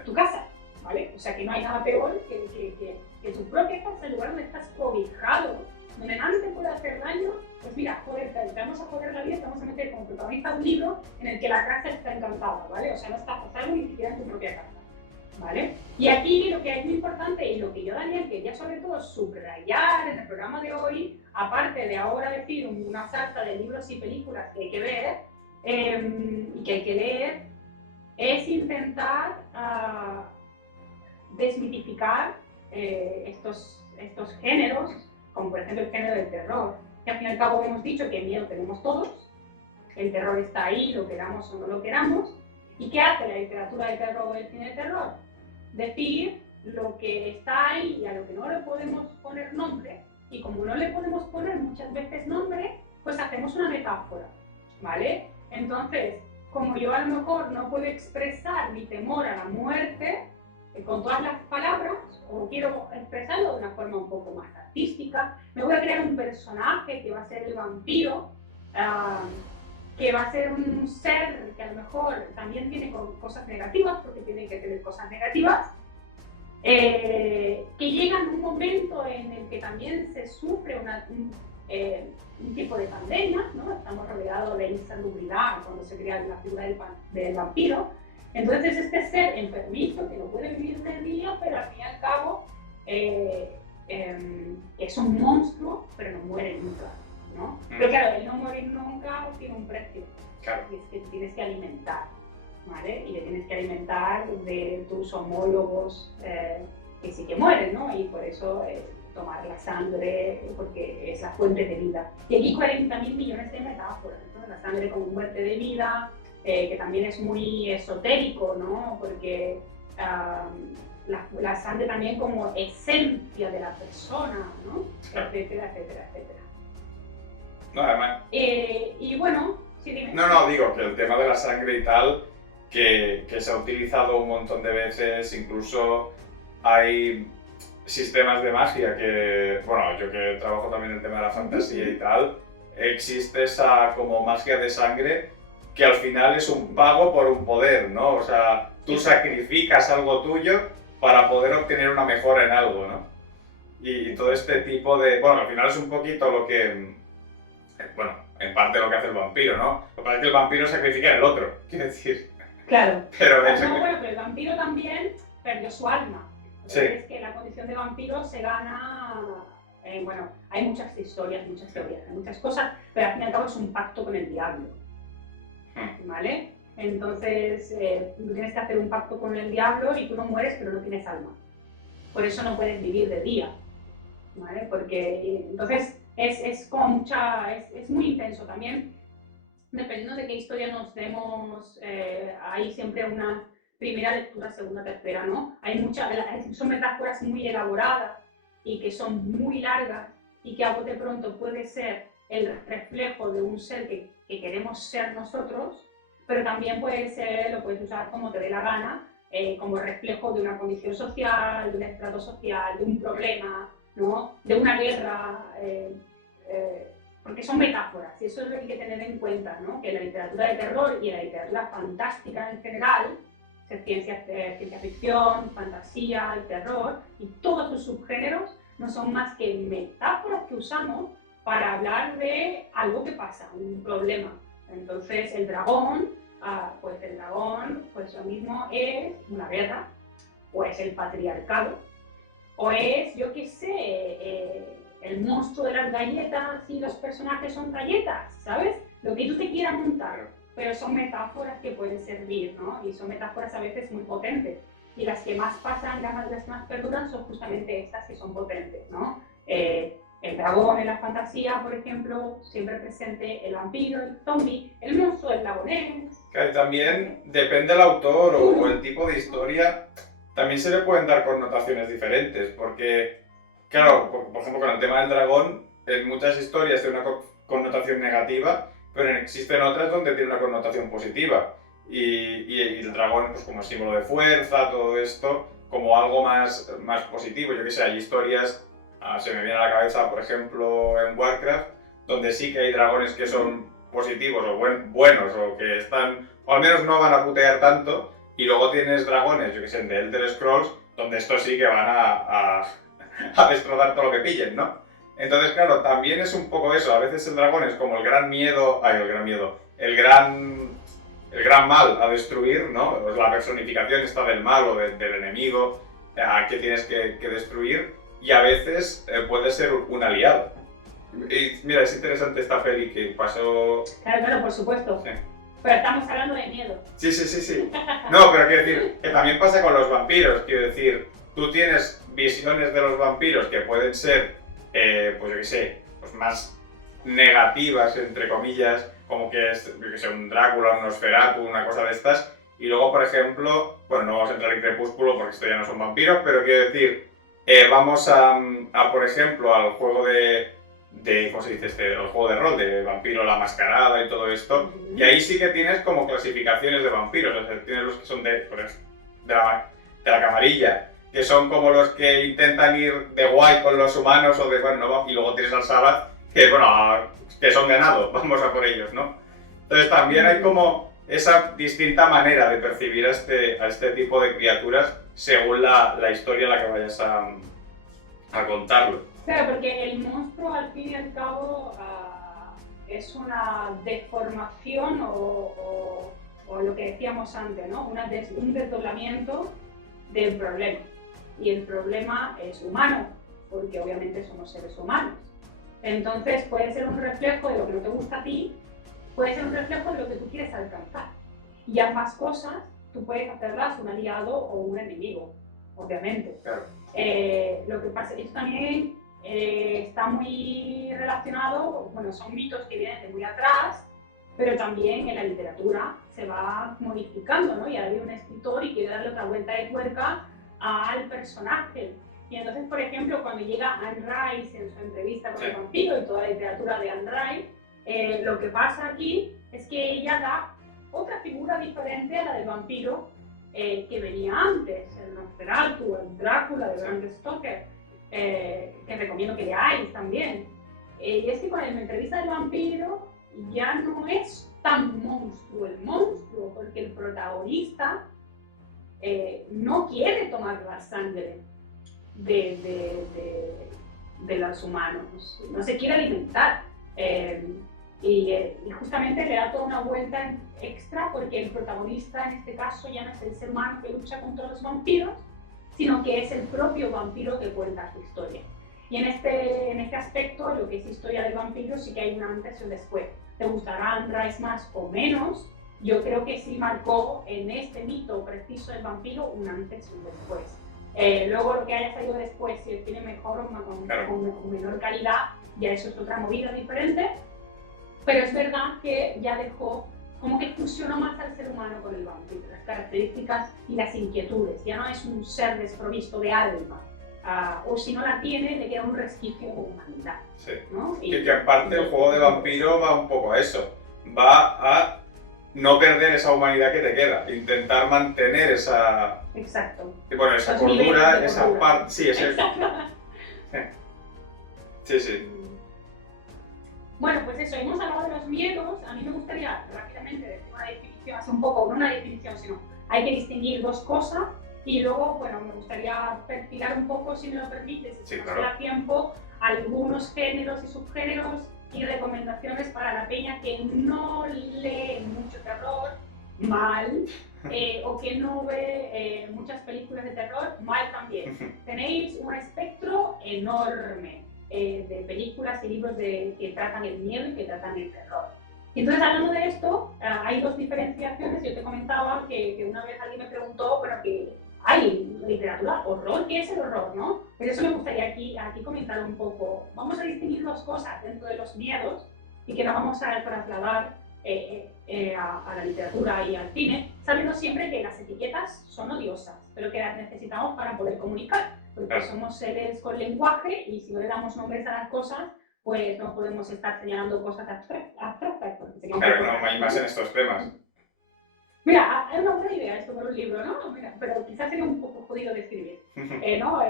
tu casa, ¿vale? O sea, que no hay nada peor que tu propia casa, el lugar donde estás cobijado, donde nadie te puede hacer daño. Pues mira, joder, te vamos a joder la vida, te vamos a meter como protagonista un libro en el que la casa está encantada, ¿vale? O sea, no estás pasando ni siquiera en tu propia casa, ¿vale? Y aquí lo que es muy importante y lo que yo, Daniel, quería sobre todo subrayar en el programa de hoy, aparte de ahora decir una sarta de libros y películas que hay que ver y que hay que leer, es intentar desmitificar estos géneros, como por ejemplo el género del terror, que al fin y al cabo hemos dicho que miedo tenemos todos, el terror está ahí, lo queramos o no lo queramos. ¿Y qué hace la literatura de terror o el cine de terror? Decir lo que está ahí y a lo que no le podemos poner nombre, y como no le podemos poner muchas veces nombre, pues hacemos una metáfora, ¿vale? Entonces, como yo a lo mejor no puedo expresar mi temor a la muerte con todas las palabras, o quiero expresarlo de una forma un poco más artística, me voy a crear un personaje que va a ser el vampiro, que va a ser un ser que a lo mejor también tiene cosas negativas, porque tiene que tener cosas negativas, que llega en un momento en el que también se sufre un tipo de pandemia, ¿no? Estamos rodeados de insalubridad cuando se crea la figura del vampiro. Entonces este ser enfermizo que no puede vivir del día, pero al fin y al cabo es un monstruo, pero no muere nunca, ¿no? Pero claro, el no morir nunca tiene un precio, claro. Y es que te tienes que alimentar, ¿vale? Y le tienes que alimentar de tus homólogos que sí que mueren, ¿no? Y por eso tomar la sangre, porque es la fuente de vida. Y aquí 40.000 millones de metáforas, ¿no? La sangre como fuente de vida, que también es muy esotérico, ¿no? Porque la sangre también como esencia de la persona, ¿no? Etcétera, etcétera, etcétera. No, además... y bueno, sí, dime. No, digo que el tema de la sangre y tal, que se ha utilizado un montón de veces, incluso hay sistemas de magia que, bueno, yo que trabajo también en el tema de la fantasía y tal, existe esa como magia de sangre que al final es un pago por un poder, ¿no? O sea, tú sacrificas algo tuyo para poder obtener una mejora en algo, ¿no? Y todo este tipo de... Bueno, al final es un poquito lo que... Bueno, en parte lo que hace el vampiro, ¿no? Lo que pasa es que el vampiro sacrifica al otro, quiero decir. Claro. Pero bueno, pero el vampiro también perdió su alma. Sí. Es que la condición de vampiro se gana... bueno, hay muchas historias, muchas teorías, hay muchas cosas, pero al fin y al cabo es un pacto con el diablo, ¿vale? Entonces, tú tienes que hacer un pacto con el diablo y tú no mueres, pero no tienes alma. Por eso no puedes vivir de día, ¿vale? Porque entonces es como mucha... es muy intenso también, dependiendo de qué historia nos demos, hay siempre una primera lectura, segunda, tercera, ¿no? Son metáforas muy elaboradas y que son muy largas y que a bote pronto puede ser el reflejo de un ser que queremos ser nosotros, pero también lo puedes usar como te dé la gana, como reflejo de una condición social, de un estrato social, de un problema, ¿no? De una guerra, porque son metáforas y eso es lo que hay que tener en cuenta, ¿no? Que la literatura de terror y la literatura fantástica en general, ciencia ficción, fantasía, el terror y todos sus subgéneros no son más que metáforas que usamos para hablar de algo que pasa, un problema. Entonces el dragón, pues lo mismo es una guerra, o es el patriarcado, o es, yo qué sé, el monstruo de las galletas y los personajes son galletas, ¿sabes? Lo que tú te quieras montar, pero son metáforas que pueden servir, ¿no? Y son metáforas a veces muy potentes. Y las que más pasan, las más perduran, son justamente estas que son potentes, ¿no? El dragón en la fantasía, por ejemplo, siempre presente el vampiro, el zombie, el monstruo del lago Ness. Que también depende del autor o el tipo de historia, también se le pueden dar connotaciones diferentes, porque, claro, por ejemplo, con el tema del dragón, en muchas historias tiene una connotación negativa, pero existen otras donde tiene una connotación positiva. Y el dragón, pues como símbolo de fuerza, todo esto, como algo más positivo. Yo que sé, hay historias, se me viene a la cabeza, por ejemplo, en Warcraft, donde sí que hay dragones que son positivos o buenos, o que están, o al menos no van a putear tanto, y luego tienes dragones, yo que sé, de Elder Scrolls, donde estos sí que van a destrozar todo lo que pillen, ¿no? Entonces, claro, también es un poco eso. A veces el dragón es como el gran miedo, el gran mal a destruir, ¿no? Pues la personificación está del mal o del enemigo que tienes que destruir, y a veces puede ser un aliado. Y mira, es interesante esta peli que pasó... Claro, por supuesto. Sí. Pero estamos hablando de miedo. Sí. No, pero quiero decir, que también pasa con los vampiros. Quiero decir, tú tienes visiones de los vampiros que pueden ser, pues yo qué sé, pues más negativas, entre comillas, como que es, yo qué sé, un Drácula, un Nosferatu, una cosa de estas. Y luego, por ejemplo, bueno, no vamos a entrar en Crepúsculo porque esto ya no son vampiros, pero quiero decir, vamos por ejemplo, al juego ¿cómo se dice este? El juego de rol, de Vampiro la Mascarada y todo esto. Y ahí sí que tienes como clasificaciones de vampiros. O sea, tienes los que son de la camarilla, que son como los que intentan ir de guay con los humanos o de, bueno, no, y luego tienes al Sabbath, que bueno, que son ganado, vamos a por ellos, ¿no? Entonces también hay como esa distinta manera de percibir a este tipo de criaturas según la historia en la que vayas a contarlo. Claro, porque el monstruo al fin y al cabo es una deformación o lo que decíamos antes, ¿no? Un desdoblamiento del problema. Y el problema es humano, porque obviamente somos seres humanos. Entonces puede ser un reflejo de lo que no te gusta a ti, puede ser un reflejo de lo que tú quieres alcanzar. Y ambas cosas tú puedes hacerlas un aliado o un enemigo, obviamente. Claro. Lo que pasa es que también está muy relacionado, bueno, son mitos que vienen de muy atrás, pero también en la literatura se va modificando, ¿no? Y ahora hay un escritor y quiere darle otra vuelta de tuerca al personaje. Y entonces, por ejemplo, cuando llega Anne Rice en su entrevista con el vampiro y toda la literatura de Anne Rice, lo que pasa aquí es que ella da otra figura diferente a la del vampiro que venía antes, el Nosferatu, el Drácula de Bram Stoker, que recomiendo que leáis también. Y es que con la entrevista del vampiro ya no es tan monstruo el monstruo, porque el protagonista no quiere tomar la sangre de los humanos, no se quiere alimentar. Y justamente le da toda una vuelta extra porque el protagonista en este caso ya no es el ser humano que lucha contra los vampiros, sino que es el propio vampiro que cuenta su historia. Y en este aspecto, lo que es historia del vampiro, sí que hay un antes y un después. ¿Te gustará Anne Rice más o menos? Yo creo que sí marcó en este mito preciso del vampiro un antes y un después. Luego lo que haya salido después, si tiene mejor o con menor calidad, ya eso es otra movida diferente. Pero es verdad que ya dejó, como que fusionó más al ser humano con el vampiro, las características y las inquietudes. Ya no es un ser desprovisto de alma, o si no la tiene, le queda un resquicio de humanidad. Sí. ¿no? Y que en parte el juego de vampiro va un poco a eso. Va a no perder esa humanidad que te queda, intentar mantener esa... Exacto. Bueno, esa cordura, esa parte... Sí, sí. Bueno, pues eso, hemos hablado de los miedos. A mí me gustaría rápidamente decir una definición, así un poco, no una definición, sino hay que distinguir dos cosas y luego, bueno, me gustaría perfilar un poco, si me lo permites, si nos queda tiempo, algunos géneros y subgéneros y recomendaciones para la peña que no lee mucho terror, mal, o que no ve muchas películas de terror, mal también. Tenéis un espectro enorme de películas y libros que tratan el miedo y que tratan el terror. Entonces, hablando de esto, hay dos diferenciaciones. Yo te comentaba que una vez alguien me preguntó, bueno, que hay literatura, horror, ¿qué es el horror, no? Pero eso me gustaría aquí comentar un poco. Vamos a distinguir dos cosas dentro de los miedos y que nos vamos a trasladar a la literatura y al cine, sabiendo siempre que las etiquetas son odiosas, pero que las necesitamos para poder comunicar, porque somos seres con lenguaje y si no le damos nombres a las cosas, pues no podemos estar señalando cosas abstractas. Claro, no hay más en estos temas. Mira, es una buena idea esto para un libro, ¿no? Mira, pero quizás sería un poco jodido de escribir, ¿no?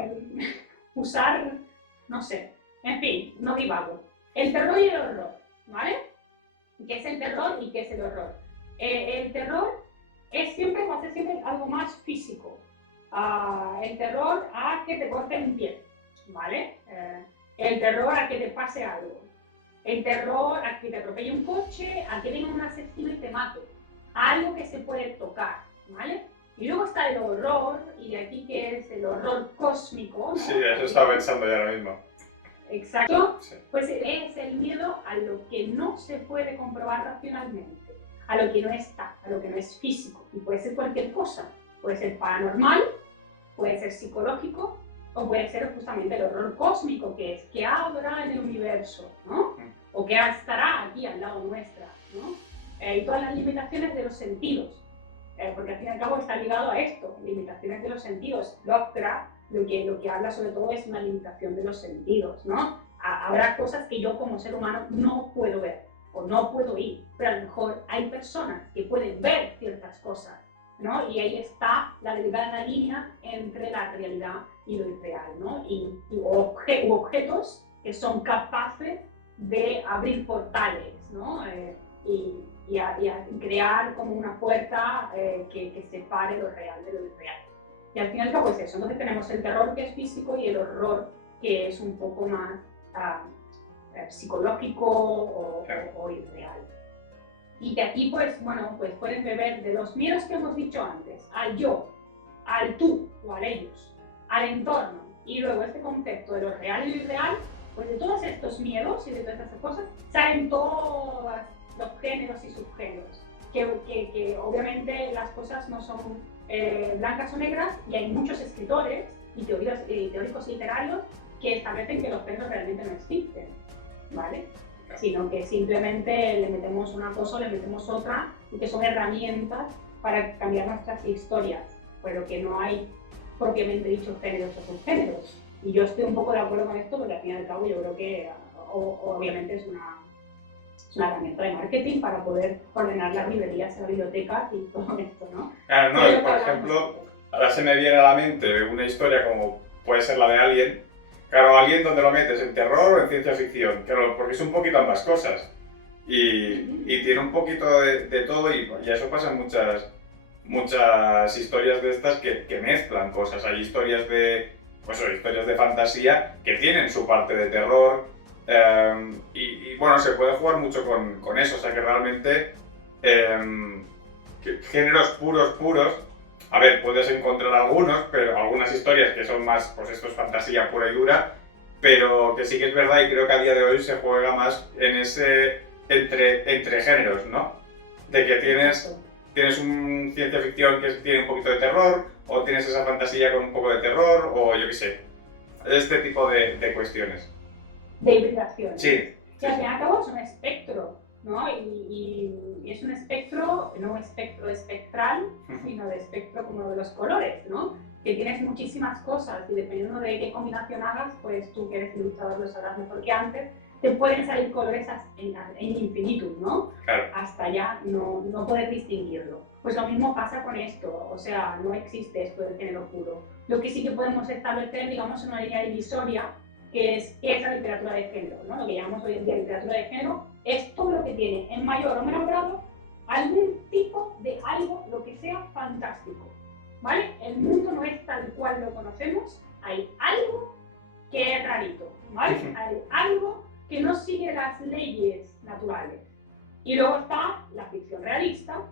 Usar, no sé, en fin, no divago. El terror y el horror, ¿vale? ¿Qué es el terror y qué es el horror? El terror va a ser siempre algo más físico. El terror a que te corten un pie, ¿vale? El terror a que te pase algo. El terror a que te atropelle un coche, a que venga un asesino y te mate. Algo que se puede tocar, ¿vale? Y luego está el horror, y de aquí que es el horror cósmico, ¿no? Sí, eso estaba pensando yo ahora mismo. Exacto. Sí. Pues es el miedo a lo que no se puede comprobar racionalmente, a lo que no está, a lo que no es físico. Y puede ser cualquier cosa. Puede ser paranormal, puede ser psicológico, o puede ser justamente el horror cósmico, que es que habrá en el universo, ¿no? O que estará aquí al lado nuestra, ¿no? Y todas las limitaciones de los sentidos, porque al fin y al cabo está ligado a esto, limitaciones de los sentidos. Lovecraft lo que habla sobre todo es una limitación de los sentidos, ¿no? Habrá cosas que yo como ser humano no puedo ver o no puedo oír, pero a lo mejor hay personas que pueden ver ciertas cosas, ¿no? Y ahí está la delgada línea entre la realidad y lo irreal, ¿no? U objetos que son capaces de abrir portales, ¿no? Y a crear como una puerta que separe lo real de lo irreal. Y al fin y al cabo es eso. Entonces tenemos el terror que es físico y el horror que es un poco más psicológico o irreal. Y de aquí, pues, bueno, pues pueden beber de los miedos que hemos dicho antes, al yo, al tú o al ellos, al entorno, y luego este concepto de lo real y lo irreal, pues de todos estos miedos y de todas estas cosas salen todos los géneros y subgéneros, que obviamente las cosas no son blancas o negras, y hay muchos escritores y teóricos literarios que establecen que los géneros realmente no existen, ¿vale? Sino que simplemente le metemos una cosa o le metemos otra, y que son herramientas para cambiar nuestras historias, pero que no hay propiamente dicho géneros o subgéneros. Y yo estoy un poco de acuerdo con esto, porque al fin y al cabo yo creo que obviamente es una herramienta de marketing para poder ordenar las librerías, las bibliotecas y todo esto, ¿no? Claro, no, y por ejemplo, ahora se me viene a la mente una historia como puede ser la de Alien. Claro, Alien, ¿dónde lo metes? ¿En terror o en ciencia ficción? Claro, porque es un poquito ambas cosas. Y tiene un poquito de todo, y eso pasa en muchas historias de estas que mezclan cosas. Hay historias de fantasía que tienen su parte de terror, y bueno, se puede jugar mucho con eso. O sea que realmente géneros puros, a ver, puedes encontrar algunas historias que son más, pues esto es fantasía pura y dura, pero que sí que es verdad, y creo que a día de hoy se juega más en ese entre géneros, ¿no? De que tienes un ciencia ficción que tiene un poquito de terror, o tienes esa fantasía con un poco de terror, o yo qué sé, este tipo de cuestiones. De hibridación. Sí. Que al fin y al cabo es un espectro, ¿no? Y es un espectro, no un espectro espectral, sino de espectro como de los colores, ¿no? Que tienes muchísimas cosas, y dependiendo de qué combinación hagas, pues tú que eres ilustrador lo sabrás mejor que antes, te pueden salir colores en infinitud, ¿no? Claro. Hasta ya no poder distinguirlo. Pues lo mismo pasa con esto, o sea, no existe esto del género puro. Lo que sí que podemos establecer, digamos, una línea divisoria, que es la literatura de género, ¿no? Lo que llamamos hoy en día literatura de género es todo lo que tiene en mayor o menor grado algún tipo de algo, lo que sea fantástico, ¿vale? El mundo no es tal cual lo conocemos, hay algo que es rarito, ¿vale? Hay algo que no sigue las leyes naturales. Y luego está la ficción realista,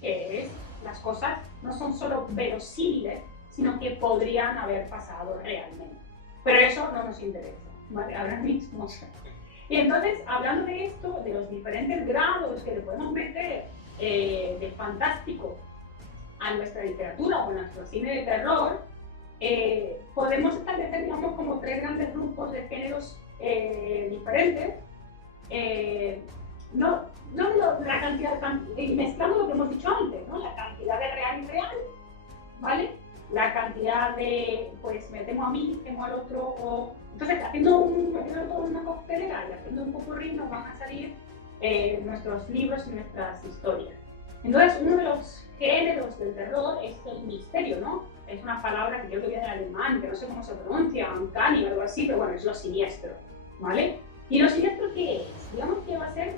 que es las cosas no son solo verosímiles, sino que podrían haber pasado realmente. Pero eso no nos interesa, ¿vale? Ahora mismo. Y entonces, hablando de esto, de los diferentes grados que le podemos meter de fantástico a nuestra literatura o a nuestro cine de terror, podemos establecer, digamos, como tres grandes grupos de géneros diferentes. No la cantidad, mezclando lo que hemos dicho antes, ¿no? La cantidad de real y real, ¿vale? La cantidad de, pues metemos a mí, metemos al otro, o... Entonces, metiendo todo en una coctelera y haciendo un popurrí, nos van a salir nuestros libros y nuestras historias. Entonces, uno de los géneros del terror es el misterio, ¿no? Es una palabra que creo que viene del alemán, que no sé cómo se pronuncia, uncanny o algo así, pero bueno, es lo siniestro, ¿vale? ¿Y lo siniestro qué es? Digamos que va a ser,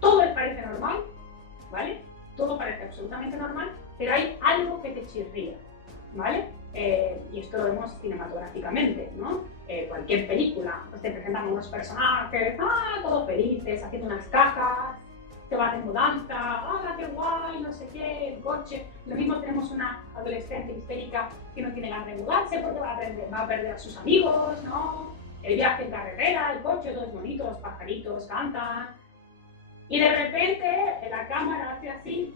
todo parece normal, ¿vale? Todo parece absolutamente normal, pero hay algo que te chirría, ¿vale? Y esto lo vemos cinematográficamente, ¿no? Cualquier película, pues te presentan unos personajes, todos felices, haciendo unas cajas, se va de mudanza, qué guay, no sé qué, el coche. Lo mismo tenemos una adolescente histérica que no tiene ganas de mudarse porque va a perder a sus amigos, ¿no? El viaje en carretera, el coche, todo es bonito, los pajaritos cantan. Y de repente la cámara hace así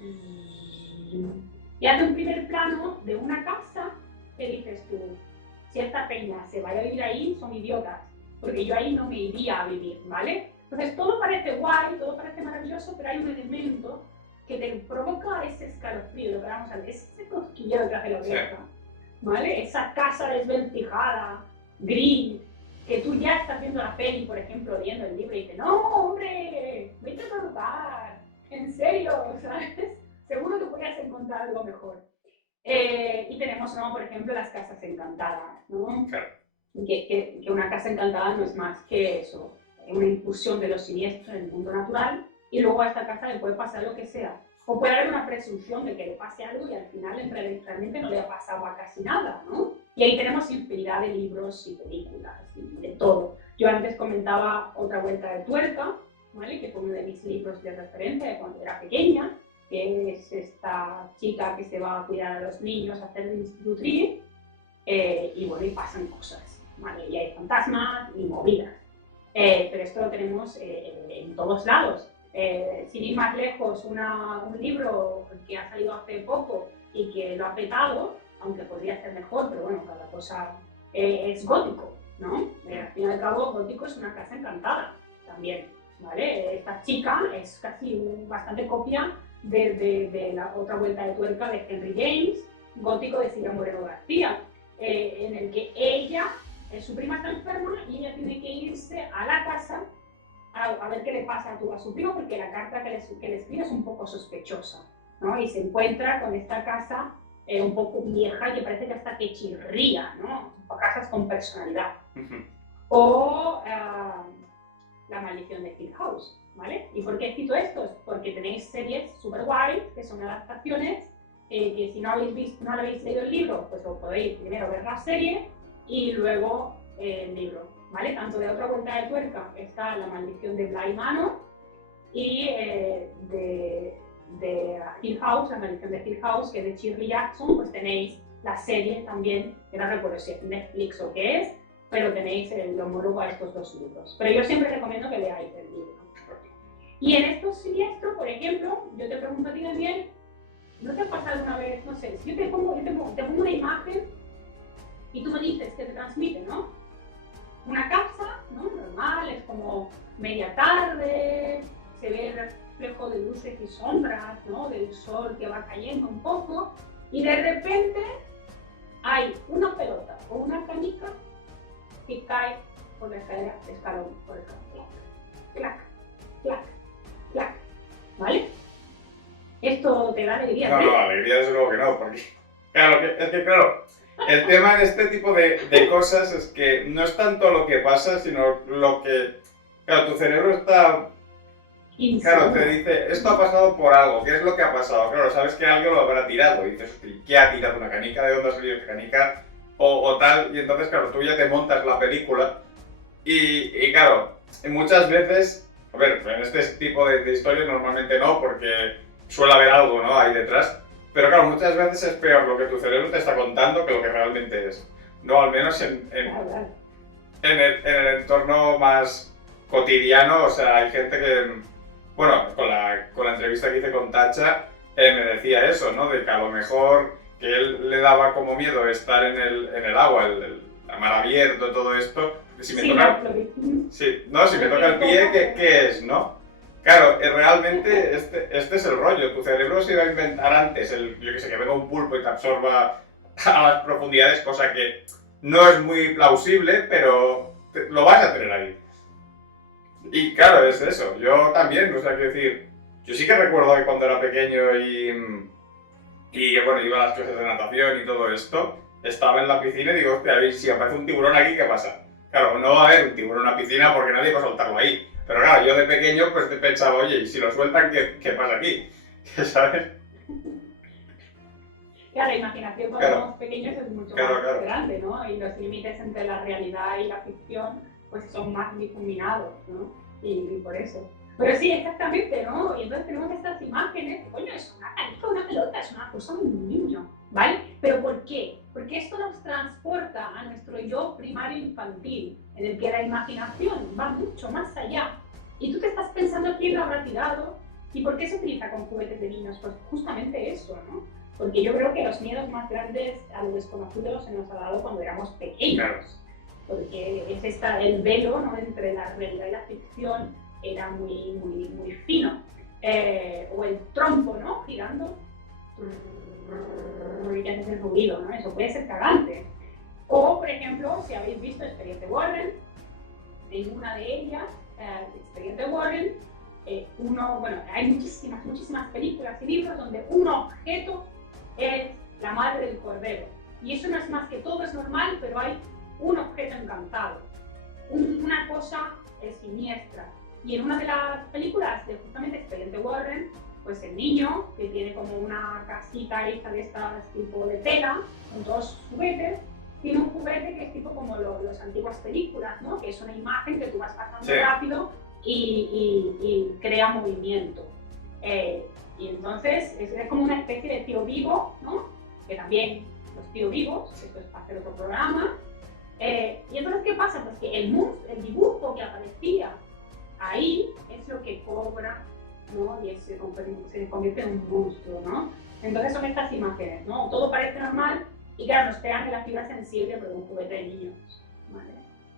y hace un primer plano de una casa que dices tú, si esta peña se va a vivir ahí, son idiotas, porque yo ahí no me iría a vivir, ¿vale? Entonces todo parece guay, todo parece maravilloso, pero hay un elemento que te provoca ese escalofrío, lo que vamos a ver, ese cosquilleo que hace la oreja, ¿vale? Esa casa desvencijada, gris, que tú ya estás viendo la peli, por ejemplo, leyendo el libro y dices, no, hombre, vete a otro lugar, en serio, ¿sabes? Seguro que podrías encontrar algo mejor. Y tenemos, ¿no? Por ejemplo, las casas encantadas, ¿no? Claro. Que una casa encantada no es más que eso, una incursión de lo siniestro en el mundo natural, y luego a esta casa le puede pasar lo que sea. O puede haber una presunción de que le pase algo y al final realmente no le ha pasado a casi nada, ¿no? Y ahí tenemos infinidad de libros y películas y de todo. Yo antes comentaba Otra vuelta de tuerca, ¿vale? Que fue uno de mis libros de referencia de cuando era pequeña, que es esta chica que se va a cuidar a los niños, a hacer de institutriz, y bueno, y pasan cosas, ¿vale? Y hay fantasmas y movidas. Pero esto lo tenemos en todos lados. Sin ir más lejos, un libro que ha salido hace poco y que lo ha petado, aunque podría ser mejor, pero bueno, cada cosa es Gótico, ¿no? Al fin y al cabo, Gótico es una casa encantada también, ¿vale? Esta chica es casi bastante copia de la Otra vuelta de tuerca de Henry James, Gótico de Silvia Moreno García, en el que ella, su prima está enferma y ella tiene que irse a la casa a ver qué le pasa a su primo, porque la carta que le escribe es un poco sospechosa, ¿no? Y se encuentra con esta casa un poco vieja y que parece que hasta que chirría, ¿no? Casas con personalidad. O La maldición de Hill House, ¿vale? ¿Y por qué cito esto? Porque tenéis series super guay, que son adaptaciones, que si no habéis leído el libro, pues lo podéis primero ver la serie y luego el libro, ¿vale? Tanto de Otra vuelta de tuerca está La maldición de Bly Manor y de Hill House, La maldición de Hill House, que es de Shirley Jackson, pues tenéis la serie también, que no recuerdo si es Netflix o qué es, pero tenéis el homólogo a estos dos libros. Pero yo siempre recomiendo que leáis el libro. Y en estos siniestros, por ejemplo, yo te pregunto a ti también, ¿no te ha pasado alguna vez, no sé, si yo te pongo una imagen y tú me dices que te transmite, ¿no? Una casa, ¿no? Normal, es como media tarde, se ve el reflejo de luces y sombras, ¿no? Del sol que va cayendo un poco, y de repente hay una pelota o una canica que cae por la escalera, escalón por escalón. Clac, clac, clac, ¿vale? Esto te da alegría. No, alegría desde luego que no, porque claro, claro, el tema en este tipo de cosas es que no es tanto lo que pasa, sino lo que, claro, tu cerebro está, claro, te dice, esto ha pasado por algo, ¿qué es lo que ha pasado? Claro, sabes que alguien lo habrá tirado, y dices, ¿qué ha tirado una canica? ¿De dónde ha salido esta canica? O tal, y entonces, claro, tú ya te montas la película, y claro, muchas veces, a ver, en este tipo de historias normalmente no, porque suele haber algo, ¿no? Ahí detrás. Pero claro, muchas veces es peor lo que tu cerebro te está contando que lo que realmente es. No, al menos en el entorno más cotidiano, o sea, hay gente que, bueno, con la entrevista que hice con Tacha, me decía eso, ¿no? De que a lo mejor que él le daba como miedo estar en el agua, la mar abierto, todo esto. Si me toca, si me toca el pie, ¿qué es, no? Claro, realmente este es el rollo. Tu cerebro se iba a inventar antes, yo que sé, que venga un pulpo y te absorba a las profundidades, cosa que no es muy plausible, pero lo vas a tener ahí. Y claro, es eso. Yo también, o sea, quiero decir, Yo sí que recuerdo que cuando era pequeño y bueno, iba a las clases de natación y todo esto, estaba en la piscina y digo, hostia, a ver, si aparece un tiburón aquí, ¿qué pasa? Claro, no va a haber un tiburón en la piscina porque nadie va a soltarlo ahí. Pero claro, yo de pequeño pues pensaba, oye, y si lo sueltan, ¿qué pasa aquí? ¿Sabes? Claro, la imaginación cuando Claro, somos pequeños es mucho claro, más claro. grande, ¿no? Y los límites entre la realidad y la ficción pues son más difuminados, ¿no? Y por eso. Pero sí, exactamente, ¿no? Y entonces tenemos estas imágenes, que, coño, es una canica, una pelota, es una cosa de un niño, ¿vale? ¿Pero por qué? Porque esto nos transporta a nuestro yo primario infantil, en el que la imaginación va mucho más allá. Y tú te estás pensando quién lo habrá tirado y por qué se utiliza con juguetes de niños. Pues justamente eso, ¿no? Porque yo creo que los miedos más grandes a lo desconocido se nos ha dado cuando éramos pequeños. Porque es el velo, ¿no?, entre la realidad y la ficción era muy fino. O el trompo, ¿no?, girando, y que haces el ruido, ¿no? Eso puede ser cagante. O, por ejemplo, si habéis visto Expediente Warren, en una de ellas, Expediente Warren, bueno, hay muchísimas películas y libros donde un objeto es la madre del cordero. Y eso no es más que todo, es normal, pero hay un objeto encantado. Una cosa siniestra. Y en una de las películas de justamente Expediente Warren, pues el niño, que tiene como una casita hecha de estas tipo de tela, con dos juguetes, tiene un juguete que es tipo como las antiguas películas, ¿no? Que es una imagen que tú vas pasando rápido y crea movimiento. Y entonces es como una especie de tío vivo, ¿no? Que también los tíos vivos, esto es para hacer otro programa. Y entonces, ¿qué pasa? Pues que el dibujo que aparecía ahí es lo que cobra, ¿no? Y se convierte en un monstruo, ¿no? Entonces son estas imágenes, ¿no? Todo parece normal y claro, nos pegan en la fibra sensible por un juguete de niños, ¿vale?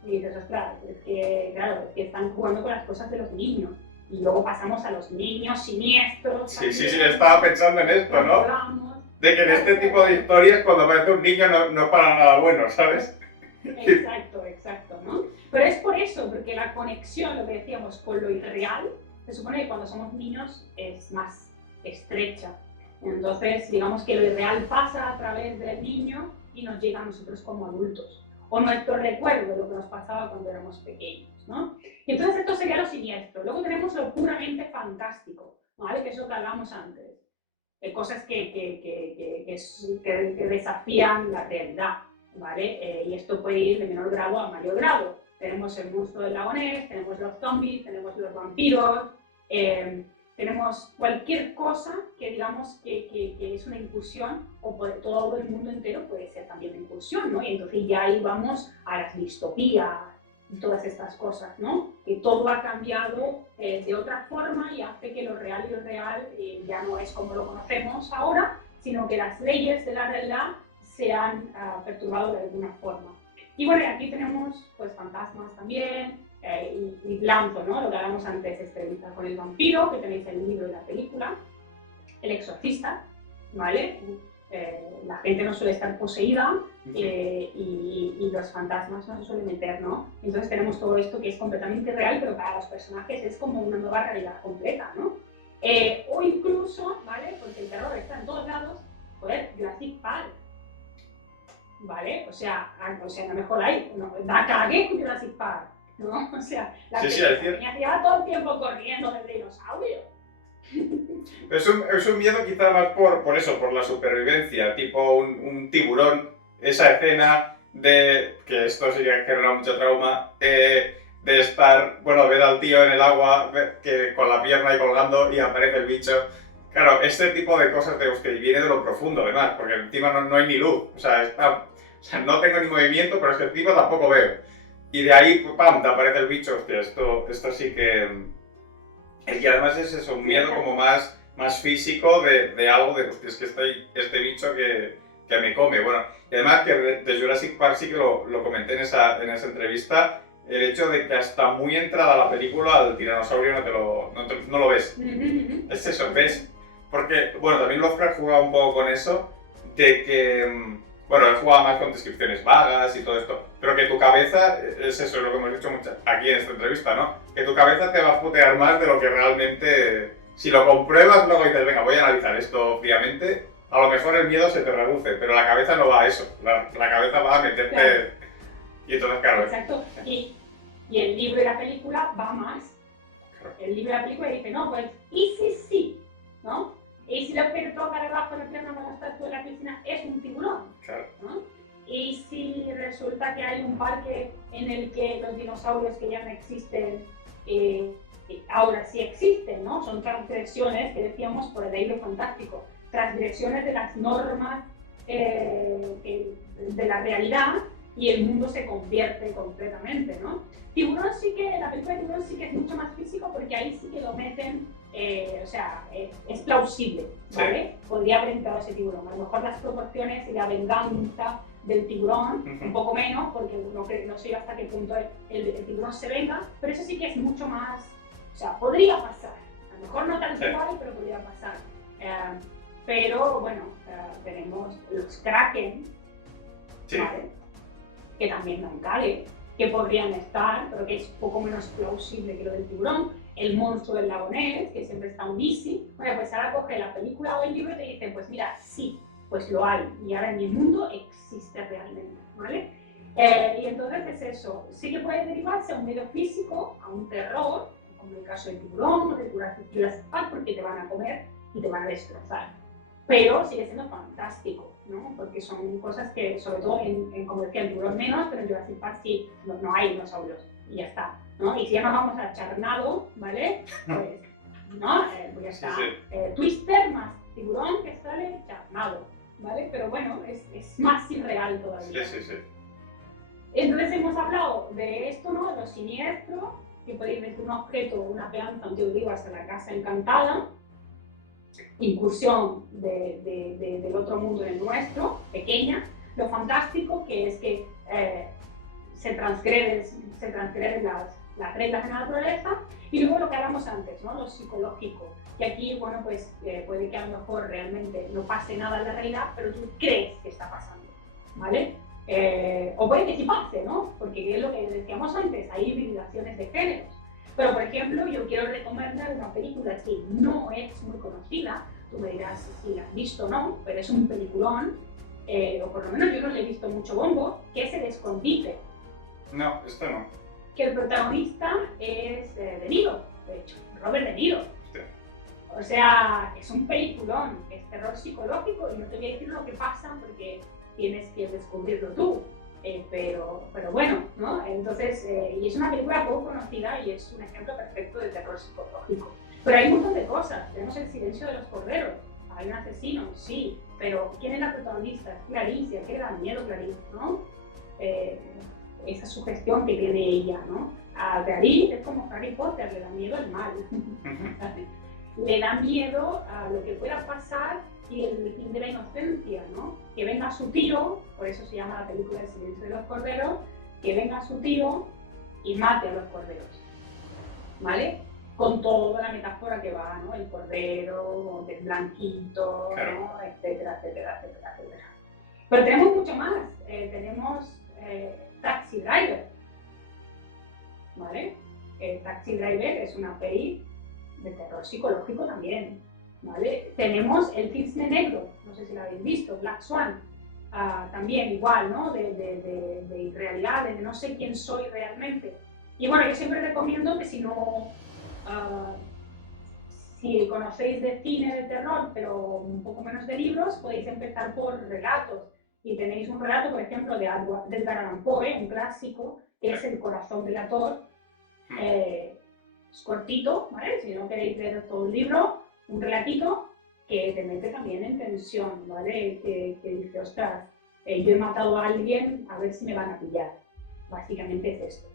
Y dices, ostras, es que están jugando con las cosas de los niños. Y luego pasamos a los niños siniestros. Sí, estaba pensando en esto, ¿no? De que en este tipo de historias, cuando aparece un niño, no es para nada bueno, ¿sabes? Exacto, ¿no? Pero es por eso, porque la conexión, lo que decíamos, con lo irreal, se supone que cuando somos niños es más estrecha. Entonces, digamos que lo irreal pasa a través del niño y nos llega a nosotros como adultos. O nuestro recuerdo de lo que nos pasaba cuando éramos pequeños, ¿no? Y entonces esto sería lo siniestro. Luego tenemos lo puramente fantástico, ¿vale? Que es lo que hablamos antes. Cosas que desafían la realidad, ¿vale? Y esto puede ir de menor grado a mayor grado. Tenemos el monstruo del lago Ness, tenemos los zombies, tenemos los vampiros, tenemos cualquier cosa que digamos que es una incursión, o todo el mundo entero puede ser también una incursión, ¿no? Y entonces ya ahí vamos a las distopías y todas estas cosas, ¿no? Que todo ha cambiado de otra forma y hace que lo real y lo real ya no es como lo conocemos ahora, sino que las leyes de la realidad se han perturbado de alguna forma. Y bueno, aquí tenemos pues fantasmas también, y lanzo, ¿no? Lo que hablamos antes, con el vampiro, que tenéis el libro y la película, el exorcista, ¿vale? La gente no suele estar poseída y los fantasmas no se suelen meter, ¿no? Entonces tenemos todo esto que es completamente real, pero para los personajes es como una nueva realidad completa, ¿no? O incluso, ¿vale? Porque el terror está en todos lados, joder, Jurassic Park, ¿vale? O sea, no me jodáis, no, da cague con Jurassic Park, ¿no? O sea, la peña lleva todo el tiempo corriendo del dinosaurio. Es un miedo quizá más por eso, por la supervivencia, tipo un tiburón, esa escena de, que esto sí que genera mucho trauma, de estar, bueno, ver al tío en el agua, que con la pierna ahí colgando y aparece el bicho. Claro, este tipo de cosas que viene de lo profundo además, porque encima no hay ni luz, o sea, no tengo ni movimiento, pero es que encima tampoco veo. Y de ahí, ¡pam!, te aparece el bicho, hostia, esto sí que... Y además es eso, un miedo como más físico de algo, de hostia, es que este bicho que me come. Bueno, y además que de Jurassic Park sí que lo comenté en esa entrevista, el hecho de que hasta muy entrada la película el tiranosaurio no lo ves. Es eso, ¿ves? Porque, bueno, también Lovecraft jugaba un poco con eso, de que, bueno, él jugaba más con descripciones vagas y todo esto, pero que tu cabeza, es eso, es lo que hemos dicho aquí en esta entrevista, ¿no? Que tu cabeza te va a putear más de lo que realmente Si lo compruebas, luego dices, venga, voy a analizar esto fríamente, a lo mejor el miedo se te reduce, pero la cabeza no va a eso. La cabeza va a meterte... Claro. Y entonces, claro... Exacto. Y el libro y la película va más. Claro. El libro y la película dice, no, pues, ¿y si sí? ¿No? ¿Y si lo que toca debajo de la pierna de la estatua de la piscina es un tiburón? Claro. ¿No? ¿Y si resulta que hay un parque en el que los dinosaurios que ya no existen ahora sí existen, ¿no? Son transgresiones que decíamos por el libro fantástico, transgresiones de las normas de la realidad y el mundo se convierte completamente, ¿no? Tiburón sí que, la película de Tiburón sí que es mucho más físico porque ahí sí que lo meten, o sea, es plausible, ¿vale? Sí. Podría haber entrado ese tiburón, a lo mejor las proporciones y la venganza del tiburón, un poco menos, porque no sé hasta qué punto el tiburón se venga, pero eso sí que es mucho más, o sea, podría pasar, a lo mejor no tan igual, pero podría pasar. Pero bueno, tenemos los kraken, sí. ¿Vale? Que también dan cague, que podrían estar, pero que es poco menos plausible que lo del tiburón. El monstruo del lago Ness, que siempre está un easy. Bueno, pues ahora coge la película o el libro y te dicen, pues mira, sí, pues lo hay, y ahora en mi mundo existe realmente, ¿vale? Y entonces es eso, sí que puede derivarse a un medio físico, a un terror, como el caso del tiburón o de Jurassic Park, porque te van a comer y te van a destrozar. Pero sigue siendo fantástico, ¿no? Porque son cosas que, sobre todo, como decía, el tiburón menos, pero en Jurassic Park sí, no hay dinosaurios, y ya está, ¿no? Y si ya nos vamos a Charnado, ¿vale? Pues, ¿no? Pues ya está, sí, sí. Twister más tiburón que sale Charnado, ¿vale? Pero bueno, es más irreal todavía. Sí, sí, sí. Entonces hemos hablado de esto, ¿no? De lo siniestro, que podéis ver un objeto, una peanza, un tío vivas en la casa encantada, incursión del otro mundo en el nuestro, pequeña, lo fantástico que es que se transgreden las reglas de la naturaleza, y luego lo que hablamos antes, ¿no? Lo psicológico, y aquí, bueno, pues puede que a lo mejor realmente no pase nada en la realidad, pero tú crees que está pasando, ¿vale? O puede que sí pase, ¿no? Porque es lo que decíamos antes, hay hibridaciones de géneros. Pero, por ejemplo, yo quiero recomendar una película que no es muy conocida, tú me dirás si la has visto o no, pero es un peliculón, o por lo menos yo no le he visto mucho bombo, que es El Escondite. No, esto no. Que el protagonista es De Niro, de hecho, Robert De Niro. Hostia. O sea, es un peliculón, es terror psicológico, y no te voy a decir lo que pasa porque tienes que descubrirlo tú. Pero bueno, ¿no? Entonces, y es una película poco conocida y es un ejemplo perfecto de terror psicológico. Pero hay un montón de cosas. Tenemos El silencio de los corderos. Hay un asesino, sí, pero ¿quién es la protagonista? Es Clarice, ¿qué le da miedo Clarice, no? Esa sugestión que tiene ella, ¿no? A Clarice es como Harry Potter, le da miedo el mal. Le da miedo a lo que pueda pasar y el fin de la inocencia, ¿no? Que venga su tío, por eso se llama la película El silencio de los corderos, que venga su tío y mate a los corderos, ¿vale? Con toda la metáfora que va, ¿no? El cordero, el blanquito, claro. ¿No? Etcétera, etcétera, etcétera, etcétera. Pero tenemos mucho más. Tenemos Taxi Driver, ¿vale? Taxi Driver es una peli de terror psicológico también, ¿vale? Tenemos El Cisne Negro, no sé si lo habéis visto, Black Swan, también igual, ¿no? De irrealidades, de no sé quién soy realmente. Y bueno, yo siempre recomiendo que si no, si conocéis de cine de terror, pero un poco menos de libros, podéis empezar por relatos. Y tenéis un relato, por ejemplo, de Edgar Allan Poe, un clásico, que es El corazón delator. Es cortito, ¿vale? Si no queréis leer todo el libro, un relatito que te mete también en tensión, ¿vale? Que dice, ostras, yo he matado a alguien, a ver si me van a pillar. Básicamente es esto,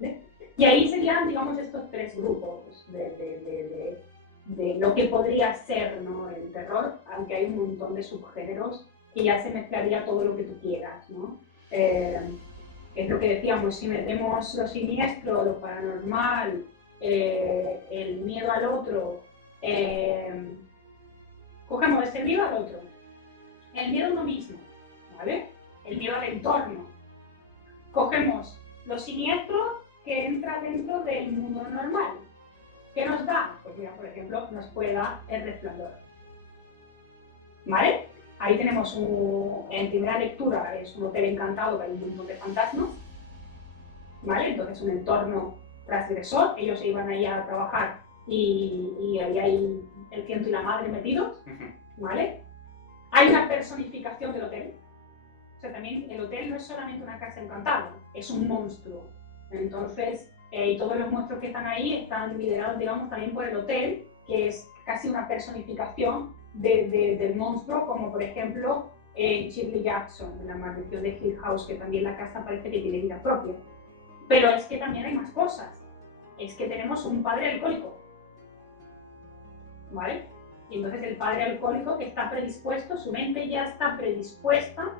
¿vale? Y ahí serían, digamos, estos tres grupos de lo que podría ser, ¿no? El terror, aunque hay un montón de subgéneros que ya se mezclaría todo lo que tú quieras, ¿no? Es lo que decíamos, si metemos lo siniestro, lo paranormal, el miedo al otro, cogemos ese miedo al otro, el miedo a uno mismo, ¿vale? El miedo al entorno. Cogemos lo siniestro que entra dentro del mundo normal, ¿Qué nos da? Pues mira, por ejemplo, nos puede dar El Resplandor. ¿Vale? Ahí tenemos en primera lectura, es un hotel encantado que hay un montón de fantasmas. ¿Vale? Entonces un entorno transgresor, ellos se iban ahí a trabajar y ahí hay el ciento y la madre metidos, ¿vale? Hay una personificación del hotel. O sea, también el hotel no es solamente una casa encantada, es un monstruo. Entonces, y todos los monstruos que están ahí están liderados, digamos, también por el hotel, que es casi una personificación del monstruo, como por ejemplo Shirley Jackson, en La Maldición de Hill House, que también la casa parece que tiene vida propia. Pero es que también hay más cosas. Es que tenemos un padre alcohólico, ¿vale? Y entonces el padre alcohólico que está predispuesto, su mente ya está predispuesta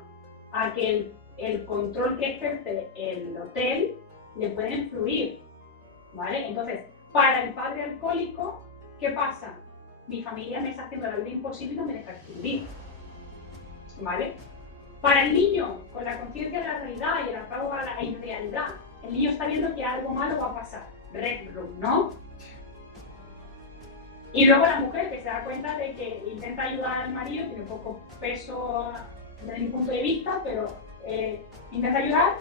a que el control que ejerce el hotel le puede influir, ¿vale? Entonces, para el padre alcohólico, ¿qué pasa? Mi familia me está haciendo la vida imposible y no me deja escribir, ¿vale? Para el niño, con la conciencia de la realidad y el apego a la irrealidad, el niño está viendo que algo malo va a pasar. Red Room, ¿no? Y luego la mujer que se da cuenta de que intenta ayudar al marido, tiene poco peso desde mi punto de vista, pero intenta ayudar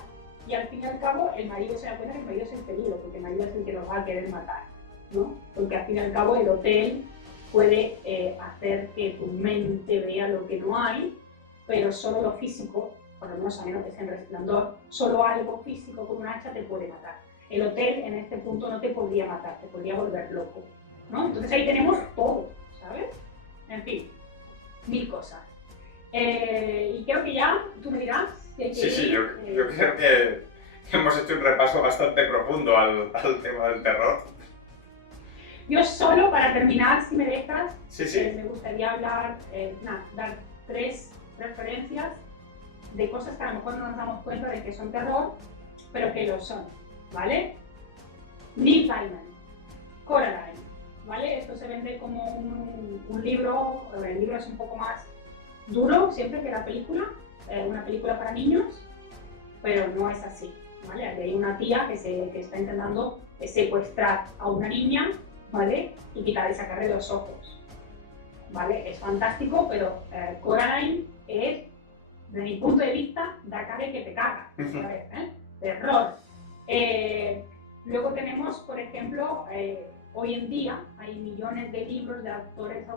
y al fin y al cabo el marido se da cuenta que el marido es el peligro, porque el marido es el que los va a querer matar, ¿no? Porque al fin y al cabo el hotel puede hacer que tu mente vea lo que no hay, pero solo lo físico, por lo menos a menos que sea en Resplandor, solo algo físico con un hacha te puede matar. El hotel en este punto no te podría matar, te podría volver loco, ¿no? Entonces ahí tenemos todo, ¿sabes? En fin, 1000 cosas. Y creo que ya tú me dirás que... Sí, yo creo que hemos hecho un repaso bastante profundo al tema del terror. Yo solo, para terminar, si me dejas, Sí. Me gustaría hablar, dar 3 referencias de cosas que a lo mejor no nos damos cuenta de que son terror, pero que lo son, ¿vale? Neil Gaiman, Coraline, ¿vale? Esto se vende como un libro, el libro es un poco más duro siempre que la película, una película para niños, pero no es así, ¿vale? Aquí hay una tía que está intentando secuestrar a una niña, ¿vale? Y quitarle, sacarle los ojos, ¿vale? Es fantástico, pero Coraline es, desde mi punto de vista, da cara que te caga, ¿sabes? Terror. Luego tenemos, por ejemplo, hoy en día hay millones de libros de autores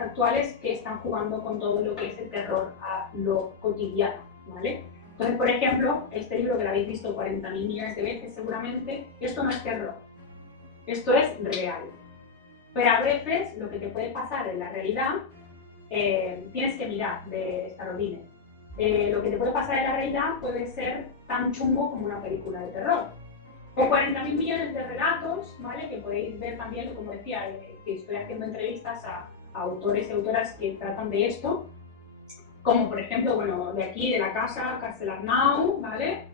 actuales que están jugando con todo lo que es el terror a lo cotidiano, ¿vale? Entonces, por ejemplo, este libro que lo habéis visto 40.000 millones de veces seguramente, esto no es terror, esto es real. Pero a veces lo que te puede pasar en la realidad, tienes que mirar de Staroline. Lo que te puede pasar en la realidad puede ser tan chungo como una película de terror. O 40.000 millones de relatos, ¿vale? Que podéis ver también, como decía, que estoy haciendo entrevistas a autores y autoras que tratan de esto, como por ejemplo, bueno, de aquí, de la casa, Castle Arnau, ¿vale?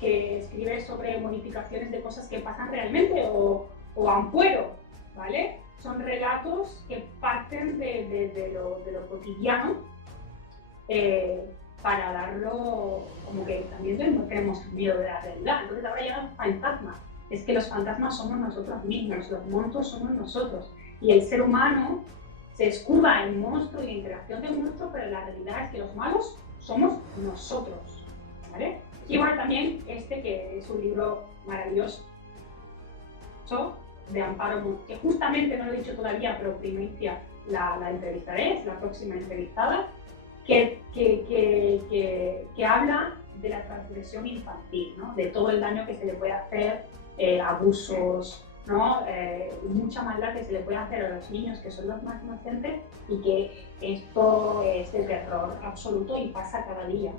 Que escribe sobre modificaciones de cosas que pasan realmente, o Ampuero, ¿vale? Son relatos que parten de lo cotidiano, para darlo como que también no tenemos miedo de la realidad. Entonces ahora ya fantasmas. Es que los fantasmas somos nosotros mismos, los monstruos somos nosotros. Y el ser humano se escuda en monstruo y en creación de monstruos, pero la realidad es que los malos somos nosotros, ¿vale? Y bueno, también que es un libro maravilloso de Amparo Montero, que justamente no lo he dicho todavía, pero primicia la entrevistaré, es la próxima entrevistada, que habla de la transgresión infantil, ¿no? De todo el daño que se le puede hacer, abusos, ¿no? Mucha maldad que se le puede hacer a los niños, que son los más inocentes, y que esto es de terror absoluto y pasa cada día.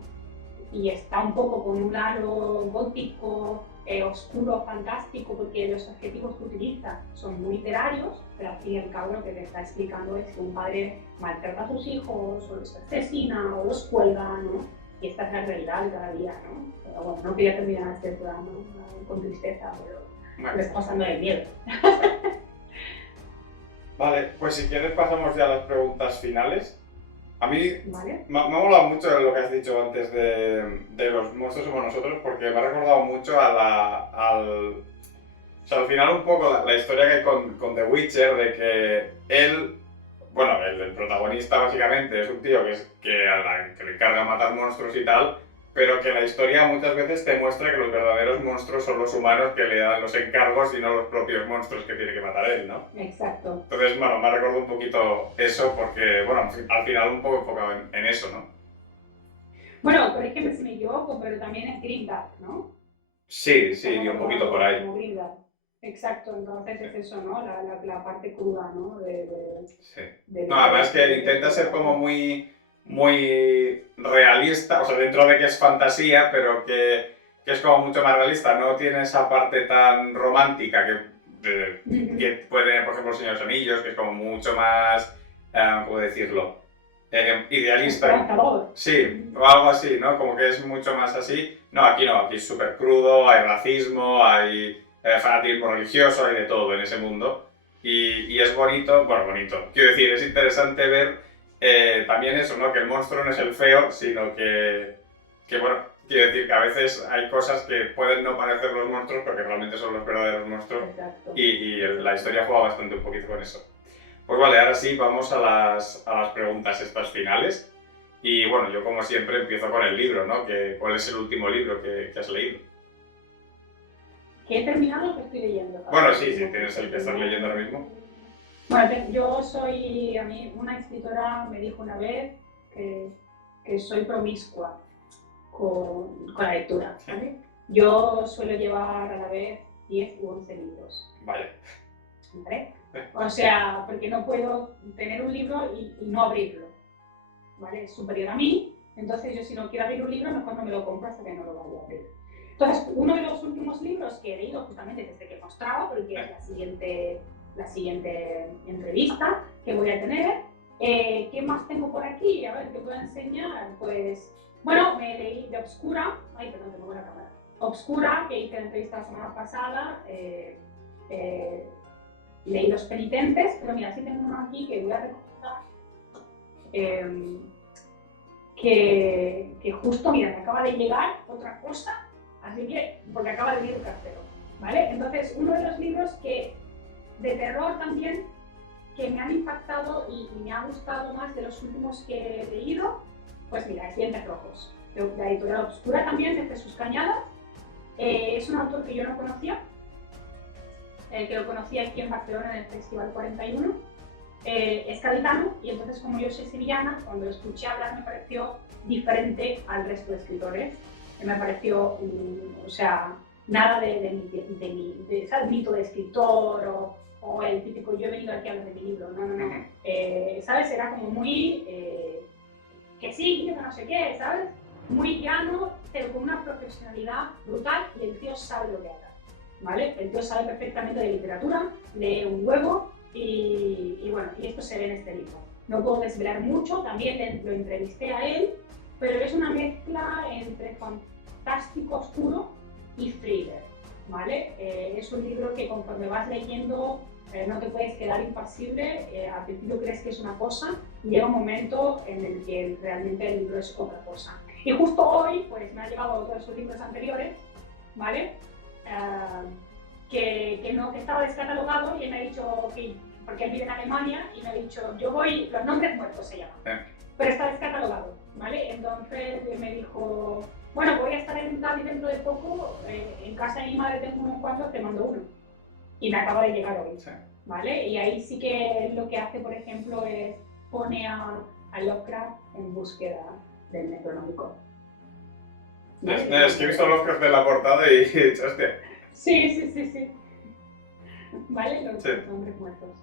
Y está un poco con un lado gótico, oscuro, fantástico, porque los adjetivos que utiliza son muy literarios, pero al fin y al cabo lo que te está explicando es que un padre maltrata a sus hijos, o los asesina, o los cuelga, ¿no? Y esta es la realidad de cada día, ¿no? Pero bueno, no quería terminar este programa con tristeza, pero me está pasando de miedo. Vale, pues si quieres pasamos ya a las preguntas finales. A mí ¿Vale? me ha molado mucho lo que has dicho antes de los monstruos somos nosotros, porque me ha recordado mucho O sea, al final un poco la historia que hay con The Witcher, de que él, bueno, el protagonista básicamente es un tío que le encarga matar monstruos y tal, pero que la historia muchas veces te muestra que los verdaderos monstruos son los humanos que le dan los encargos y no los propios monstruos que tiene que matar él, ¿no? Exacto. Entonces, bueno, me ha recordado un poquito eso porque, bueno, al final un poco enfocado en eso, ¿no? Bueno, corrígeme si me equivoco, pero también es Grimdark, ¿no? Sí, y un poquito por ahí. Como Grimdark. Exacto, entonces es eso, ¿no? La parte cruda, ¿no? Sí. De No, además que intenta ser como muy realista, o sea, dentro de que es fantasía, pero que es como mucho más realista, no tiene esa parte tan romántica que puede tener, por ejemplo, el Señor de los Anillos, que es como mucho más, ¿cómo decirlo? Idealista. Esperanzador. Sí, o algo así, ¿no? Como que es mucho más así. No, aquí es súper crudo, hay racismo, hay fanatismo religioso, hay de todo en ese mundo. Y es bonito, bueno, bonito. Quiero decir, es interesante ver también eso, ¿no? Que el monstruo no es el feo, sino que, bueno, quiero decir que a veces hay cosas que pueden no parecer los monstruos, pero que realmente son los verdaderos monstruos. Exacto. Y la historia juega bastante un poquito con eso. Pues vale, ahora sí, vamos a las preguntas estas finales. Y bueno, yo como siempre empiezo con el libro, ¿no? ¿Cuál es el último libro que has leído? Que he terminado lo que estoy leyendo. Bueno, sí, tienes el que estás leyendo ahora mismo. Bueno, a mí una escritora me dijo una vez que soy promiscua con la lectura, ¿vale? Yo suelo llevar a la vez 10 u 11 libros. Vale. ¿Vale? O sea, porque no puedo tener un libro y no abrirlo, ¿vale? Es superior a mí, entonces yo si no quiero abrir un libro, mejor no me lo compro hasta que no lo vaya a abrir. Entonces, uno de los últimos libros que he leído justamente desde que mostraba, porque es la siguiente entrevista que voy a tener, ¿qué más tengo por aquí? A ver, ¿qué puedo enseñar? Pues, bueno, me leí de Obscura, ay, perdón, tengo la cámara, Obscura, que hice la entrevista la semana pasada, leí Los Penitentes, pero mira, sí tengo uno aquí que voy a recomendar, que justo, mira, me acaba de llegar otra cosa, así que, porque acaba de venir el cartero, ¿vale? Entonces, uno de los libros de terror también, que me han impactado y me ha gustado más de los últimos que he leído, pues mira, Dientes Rojos, de la editorial Obscura también, de Jesús Cañadas. Es un autor que yo no conocía, que lo conocí aquí en Barcelona en el Festival 41. Es gaditano y entonces, como yo soy sevillana, cuando lo escuché hablar me pareció diferente al resto de escritores. Me pareció, o sea, nada de ¿sabes? Mito de escritor o el típico yo he venido aquí a hablar de mi libro, no. ¿Sabes? Era como muy que sí, que no sé qué, ¿sabes? Muy llano, pero con una profesionalidad brutal y el tío sabe lo que hace, ¿vale? El tío sabe perfectamente de literatura, lee un huevo y bueno, y esto se ve en este libro. No puedo desvelar mucho, también lo entrevisté a él, pero es una mezcla entre fantástico oscuro y thriller, ¿vale? Es un libro que conforme vas leyendo no te puedes quedar impasible, al principio crees que es una cosa y llega un momento en el que realmente el libro es otra cosa. Y justo hoy, pues me ha llegado otro de sus libros anteriores, ¿vale? Que estaba descatalogado y él me ha dicho porque él vive en Alemania y me ha dicho, yo voy, Los Nombres Muertos se llama, pero está descatalogado, ¿vale? Entonces me dijo, bueno, voy a estar en Cádiz dentro de poco, en casa de mi madre tengo unos cuantos, te mando uno. Y me acaba de llegar hoy, ¿vale? Y ahí sí que lo que hace, por ejemplo, es pone a Lovecraft en búsqueda del Necronómico. ¿Vale? Es que he visto Lovecraft de la portada y he dicho, hostia. Sí. ¿Vale? Los Nombres Muertos.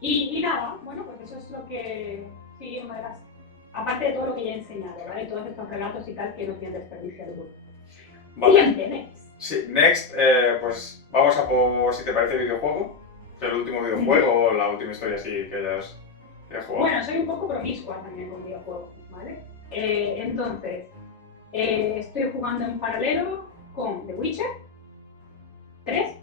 Y nada, bueno, pues eso es lo que, sí, una de las, aparte de todo lo que ya he enseñado, ¿vale? Todos estos relatos y tal que no tienen desperdicio alguno. Vale. Siguiente, Next. Sí, Next, pues vamos a por, si te parece, videojuego. El último videojuego o la última historia así que hayas jugado. Bueno, soy un poco promiscua también con videojuegos, ¿vale? Entonces, estoy jugando en paralelo con The Witcher 3.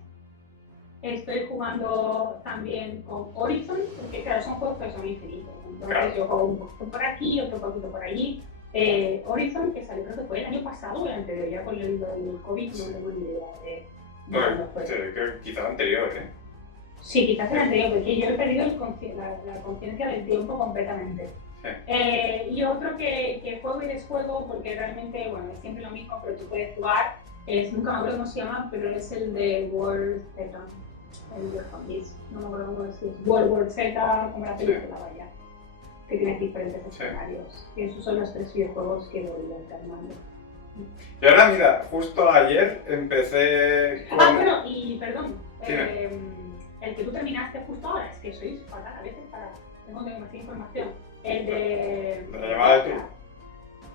Estoy jugando también con Horizon, porque claro, son juegos que son infinitos. Entonces yo juego un poquito por aquí, otro poquito por allí. Horizon, que salió creo que fue el año pasado o el anterior, ya con el COVID no tengo ni idea de Bueno, cuándo fue. creo que quizás anterior, ¿eh? Sí, quizás el anterior, porque yo he perdido la conciencia del tiempo completamente. Sí. Y otro que juego y desjuego, porque realmente, bueno, es siempre lo mismo, pero tú puedes jugar, nunca me acuerdo cómo se llama, pero es el de World Z, el de Zombies, no me acuerdo cómo decir, World War Z, como la película, vaya, que tienes diferentes escenarios. Y esos son los 3 videojuegos que voy alternando. Y ahora, mira, justo ayer empecé con... Bueno, y perdón, el que tú terminaste justo ahora, es que sois fatal a veces tengo demasiada información. El de... La llamada de Tulu.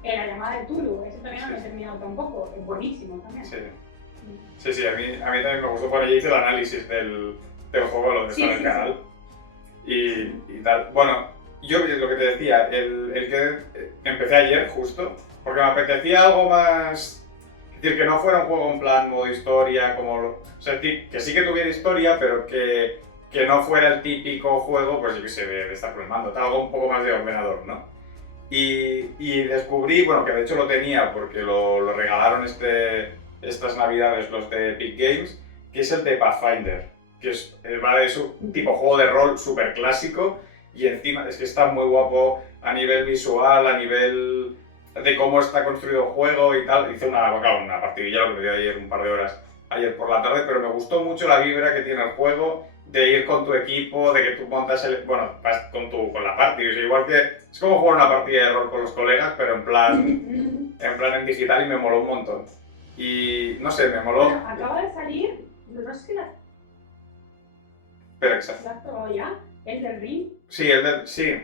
La llamada de Tulu, ese todavía no lo he terminado tampoco, es buenísimo también. Sí, a mí también me gustó, por allí hice el análisis del juego, lo que está en el canal. Y tal. Bueno, yo lo que te decía, el que empecé ayer justo, porque me apetecía algo más... Es decir, que no fuera un juego en plan modo historia, como... O sea, que sí que tuviera historia, pero que no fuera el típico juego, pues yo qué sé, de estar con el mando, algo un poco más de ordenador, ¿no? Y descubrí, bueno, que de hecho lo tenía porque lo regalaron estas navidades los de Epic Games, que es el de Pathfinder, que va de un tipo juego de rol súper clásico y encima es que está muy guapo a nivel visual, a nivel de cómo está construido el juego y tal. Hice una partidilla, lo que me dio ayer un par de horas, ayer por la tarde, pero me gustó mucho la vibra que tiene el juego, de ir con tu equipo, de que tú montas vas con la party, o sea, igual que es como jugar una partida de rol con los colegas, pero en plan en digital, y me moló un montón. Y no sé, me moló. Bueno, acaba de salir, no sé si la has probado ya, Elden Ring. Sí, sí.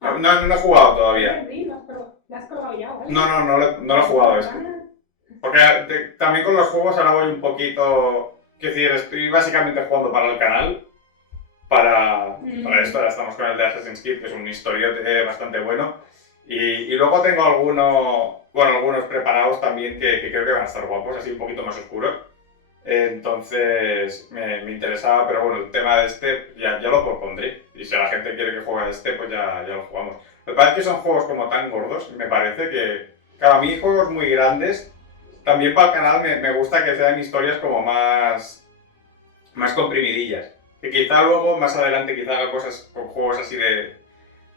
No he jugado todavía. Elden Ring, ¿la has probado ya? ¿Vale? No lo he jugado este. Porque también con los juegos ahora voy un poquito... Quiero decir, estoy básicamente jugando para el canal, para esto. Ahora estamos con el de Assassin's Creed, que es un historiote bastante bueno. Y luego tengo algunos preparados también que creo que van a estar guapos, así un poquito más oscuros. Entonces me interesaba, pero bueno, el tema de este ya lo propondré. Y si la gente quiere que juegue a este, pues ya lo jugamos. Lo que pasa es que son juegos como tan gordos, me parece que... Claro, a mí juegos muy grandes... También para el canal me gusta que sean historias como más comprimidillas. Que quizá luego, más adelante, quizá haga cosas con juegos así de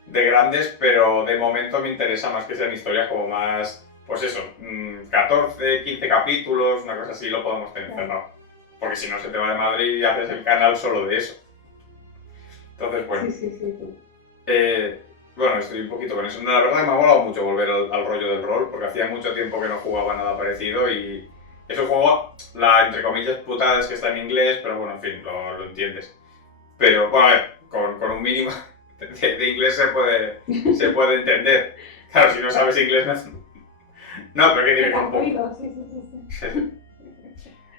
grandes, pero de momento me interesa más que sean historias como más, pues eso, 14, 15 capítulos, una cosa así, lo podemos tener cerrado. Porque si no se te va de Madrid y haces el canal solo de eso. Entonces, bueno. Sí. Bueno, estoy un poquito con eso. La verdad me ha molado mucho volver al rollo del rol, porque hacía mucho tiempo que no jugaba nada parecido y es un juego, entre comillas, putada es que está en inglés, pero bueno, en fin, lo entiendes. Pero, bueno, a ver, con un mínimo de inglés se puede entender. Claro, si no sabes inglés, no, pero ¿qué tiene con poco? Sí.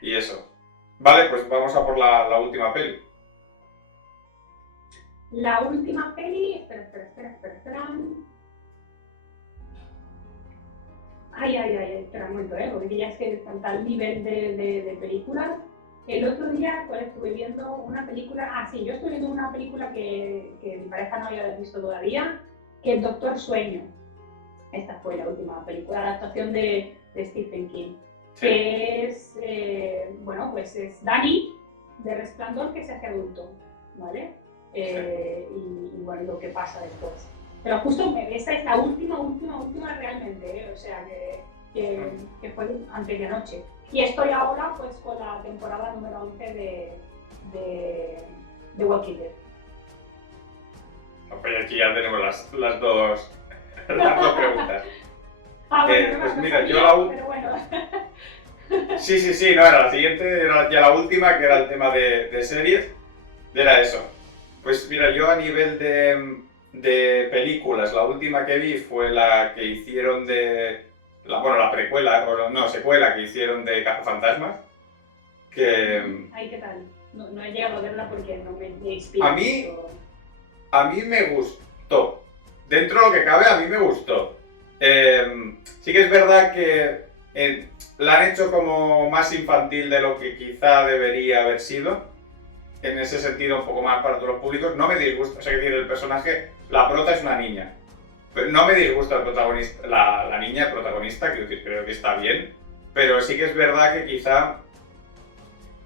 Y eso. Vale, pues vamos a por la última peli. La última peli... Espera. Ay, espera un momento, porque ya es que está tal nivel de películas. El otro día estuve viendo una película... yo estoy viendo una película que mi pareja no había visto todavía, que es Doctor Sueño. Esta fue la última película, la adaptación de Stephen King. Sí. Que es, pues es Danny, de Resplandor, que se hace adulto, ¿vale? Y bueno, lo que pasa después. Pero justo esta es la última realmente, o sea, que fue antes de anoche. Y estoy ahora pues con la temporada número 11 de Walking Dead. Pues aquí ya tenemos las dos preguntas. Pues mira, yo la última... Bueno. Sí, no, era la siguiente, era ya la última, que era el tema de series, era eso. Pues mira, yo a nivel de películas, la última que vi fue la que hicieron la precuela, secuela que hicieron de Cazafantasmas. Ay, ¿qué tal? No he llegado a verla porque no me inspira. A mí me gustó. Dentro de lo que cabe, a mí me gustó. Sí que es verdad que la han hecho como más infantil de lo que quizá debería haber sido. En ese sentido, un poco más para todos los públicos. No me disgusta, o sea, que el personaje, la prota es una niña. No me disgusta el protagonista, la niña el protagonista, que creo que está bien, pero sí que es verdad que quizá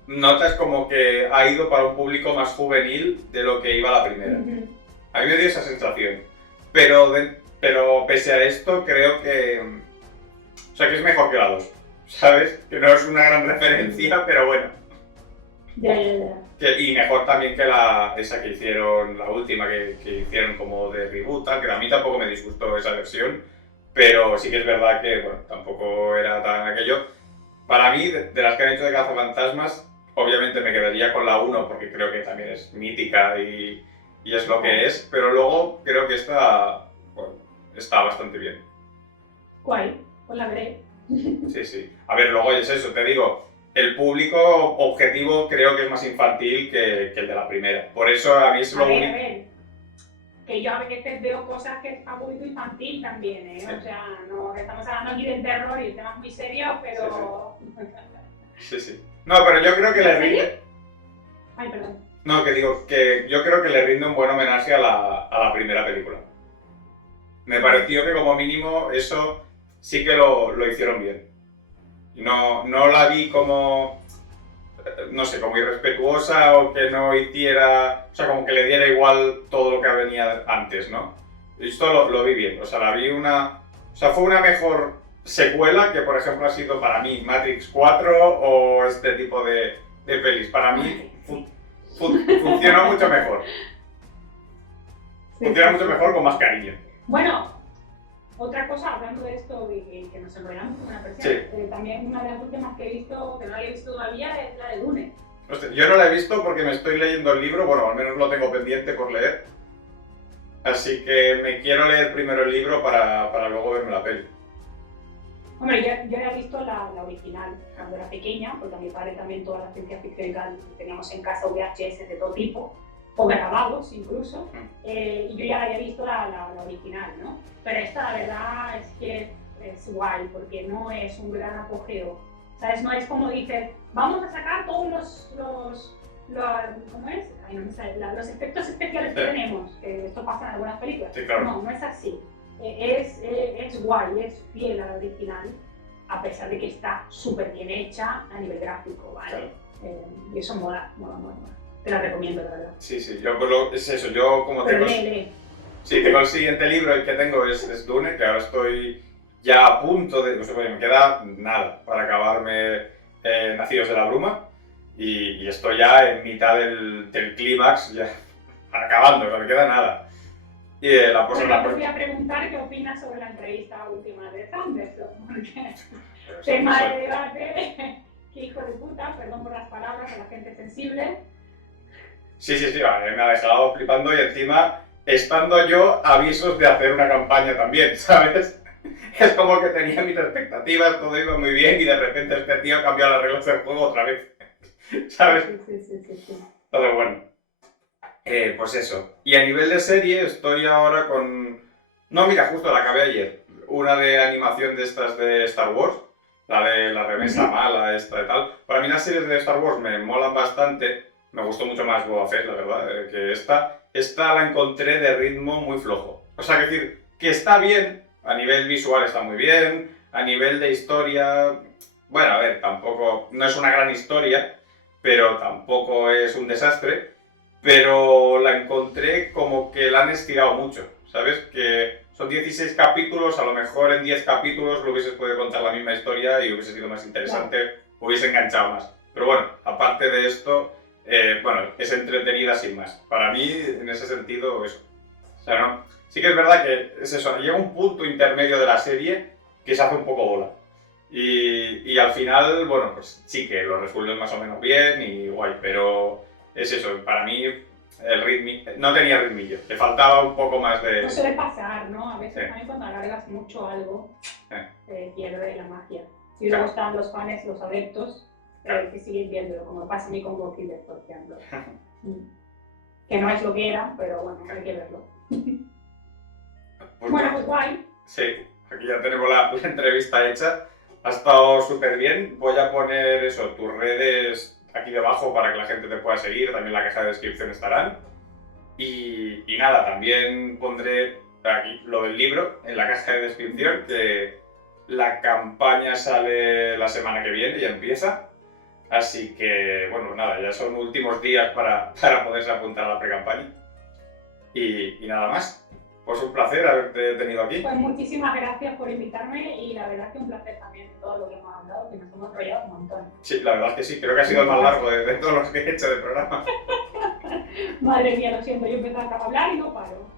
notas como que ha ido para un público más juvenil de lo que iba la primera. A mí me dio esa sensación. Pero pese a esto, creo que... O sea, que es mejor que la 2, ¿sabes? Que no es una gran referencia, pero bueno. Ya. Y mejor también que esa que hicieron, la última que hicieron como de reboot, que a mí tampoco me disgustó esa versión, pero sí que es verdad que, bueno, tampoco era tan aquello. Para mí, de las que han hecho de Cazafantasmas, obviamente me quedaría con la 1 porque creo que también es mítica y es lo que es, pero luego creo que esta, bueno, está bastante bien. Guay, pues la veré. Sí. A ver, luego es eso, te digo, el público objetivo creo que es más infantil que el de la primera. Por eso a mí es lo único... A ver, que yo a veces veo cosas que es para público infantil también, ¿eh? Sí. O sea, no, estamos hablando aquí del terror y el tema es muy serio, pero... Sí. No, pero yo creo que le rinde... Ay, perdón. No, que digo, que yo creo que le rinde un buen homenaje a la primera película. Me pareció que como mínimo eso sí que lo hicieron bien. No la vi como, no sé, como irrespetuosa o que no hiciera, o sea, como que le diera igual todo lo que venía antes, ¿no? Esto lo vi bien, o sea, fue una mejor secuela que, por ejemplo, ha sido para mí Matrix 4 o este tipo de pelis. Para mí funciona mucho mejor. Funciona mucho mejor con más cariño. Bueno, otra cosa, hablando de esto y que nos enrollamos con una persona, también una de las últimas que he visto, que no la he visto todavía, es la de Dune. Hostia, yo no la he visto porque me estoy leyendo el libro, bueno, al menos lo tengo pendiente por leer. Así que me quiero leer primero el libro para luego verme la peli. Hombre, yo he visto la original cuando era pequeña, porque a mi padre también toda la ciencia ficción y tal, teníamos en casa VHS de todo tipo, o grabados incluso, y yo ya había visto la original, ¿no? Pero esta, la verdad, es que es guay, porque no es un gran apogeo, ¿sabes? No es como dices, vamos a sacar todos ¿cómo es? Ay, no me sale, los efectos especiales que tenemos, que esto pasa en algunas películas. Sí, claro. No es así. Es guay, es fiel a la original, a pesar de que está súper bien hecha a nivel gráfico, ¿vale? Claro. Y eso mola. Te la recomiendo, la verdad. Sí, yo es eso, yo como tengo... Sí, tengo el siguiente libro, el que tengo es Dune, que ahora estoy ya a punto de... No sé, me queda nada para acabarme Nacidos de la Bruma, y estoy ya en mitad del clímax, ya acabando, o sea, me queda nada. Y te voy a preguntar qué opinas sobre la entrevista última de Sanderson, porque tema de debate, que hijo de puta, perdón por las palabras a la gente sensible. Sí, me ha dejado flipando y encima estando yo avisos de hacer una campaña también, ¿sabes? Es como que tenía mis expectativas, todo iba muy bien y de repente este tío cambió las reglas del juego otra vez, ¿sabes? Sí. Todo bueno. Pues eso. Y a nivel de serie estoy ahora con... No, mira, justo la acabé ayer. Una de animación de estas de Star Wars. La de la remesa mala, esta y tal. Para mí las series de Star Wars me molan bastante. Me gustó mucho más Boba Fett, la verdad, que esta. Esta la encontré de ritmo muy flojo. O sea, que está bien. A nivel visual está muy bien. A nivel de historia... Bueno, a ver, tampoco... No es una gran historia, pero tampoco es un desastre. Pero la encontré como que la han estirado mucho, ¿sabes? Que son 16 capítulos, a lo mejor en 10 capítulos lo hubieses podido contar la misma historia y hubiese sido más interesante, hubiese enganchado más. Pero bueno, aparte de esto, es entretenida sin más. Para mí, en ese sentido, eso. O sea, ¿no? Sí que es verdad que es eso, llega un punto intermedio de la serie que se hace un poco bola. Y al final, bueno, pues sí que lo resuelven más o menos bien y guay, pero... Es eso, para mí no tenía ritmillo, le faltaba un poco más de... No suele pasar, ¿no? A veces también cuando alargas mucho algo, pierde la magia. Y luego están los fans, los adeptos, que siguen viéndolo, como pasa a mí con Walking Dead, por ejemplo. Que no es lo que era, pero bueno, hay que verlo. Pues guay. Sí, aquí ya tenemos la entrevista hecha. Ha estado súper bien. Voy a poner eso, tus redes aquí debajo para que la gente te pueda seguir, también en la caja de descripción estarán. Y nada, también pondré aquí lo del libro, en la caja de descripción, que la campaña sale la semana que viene, ya empieza. Así que, bueno, nada, ya son últimos días para poderse apuntar a la pre-campaña. Y nada más. Pues un placer haberte tenido aquí. Pues muchísimas gracias por invitarme y la verdad que un placer también todo lo que hemos hablado, que nos hemos enrollado un montón. Sí, la verdad es que sí, creo que ha sido el más largo de todos los que he hecho de programa. Madre mía, lo siento, yo empezaba a hablar y no paro.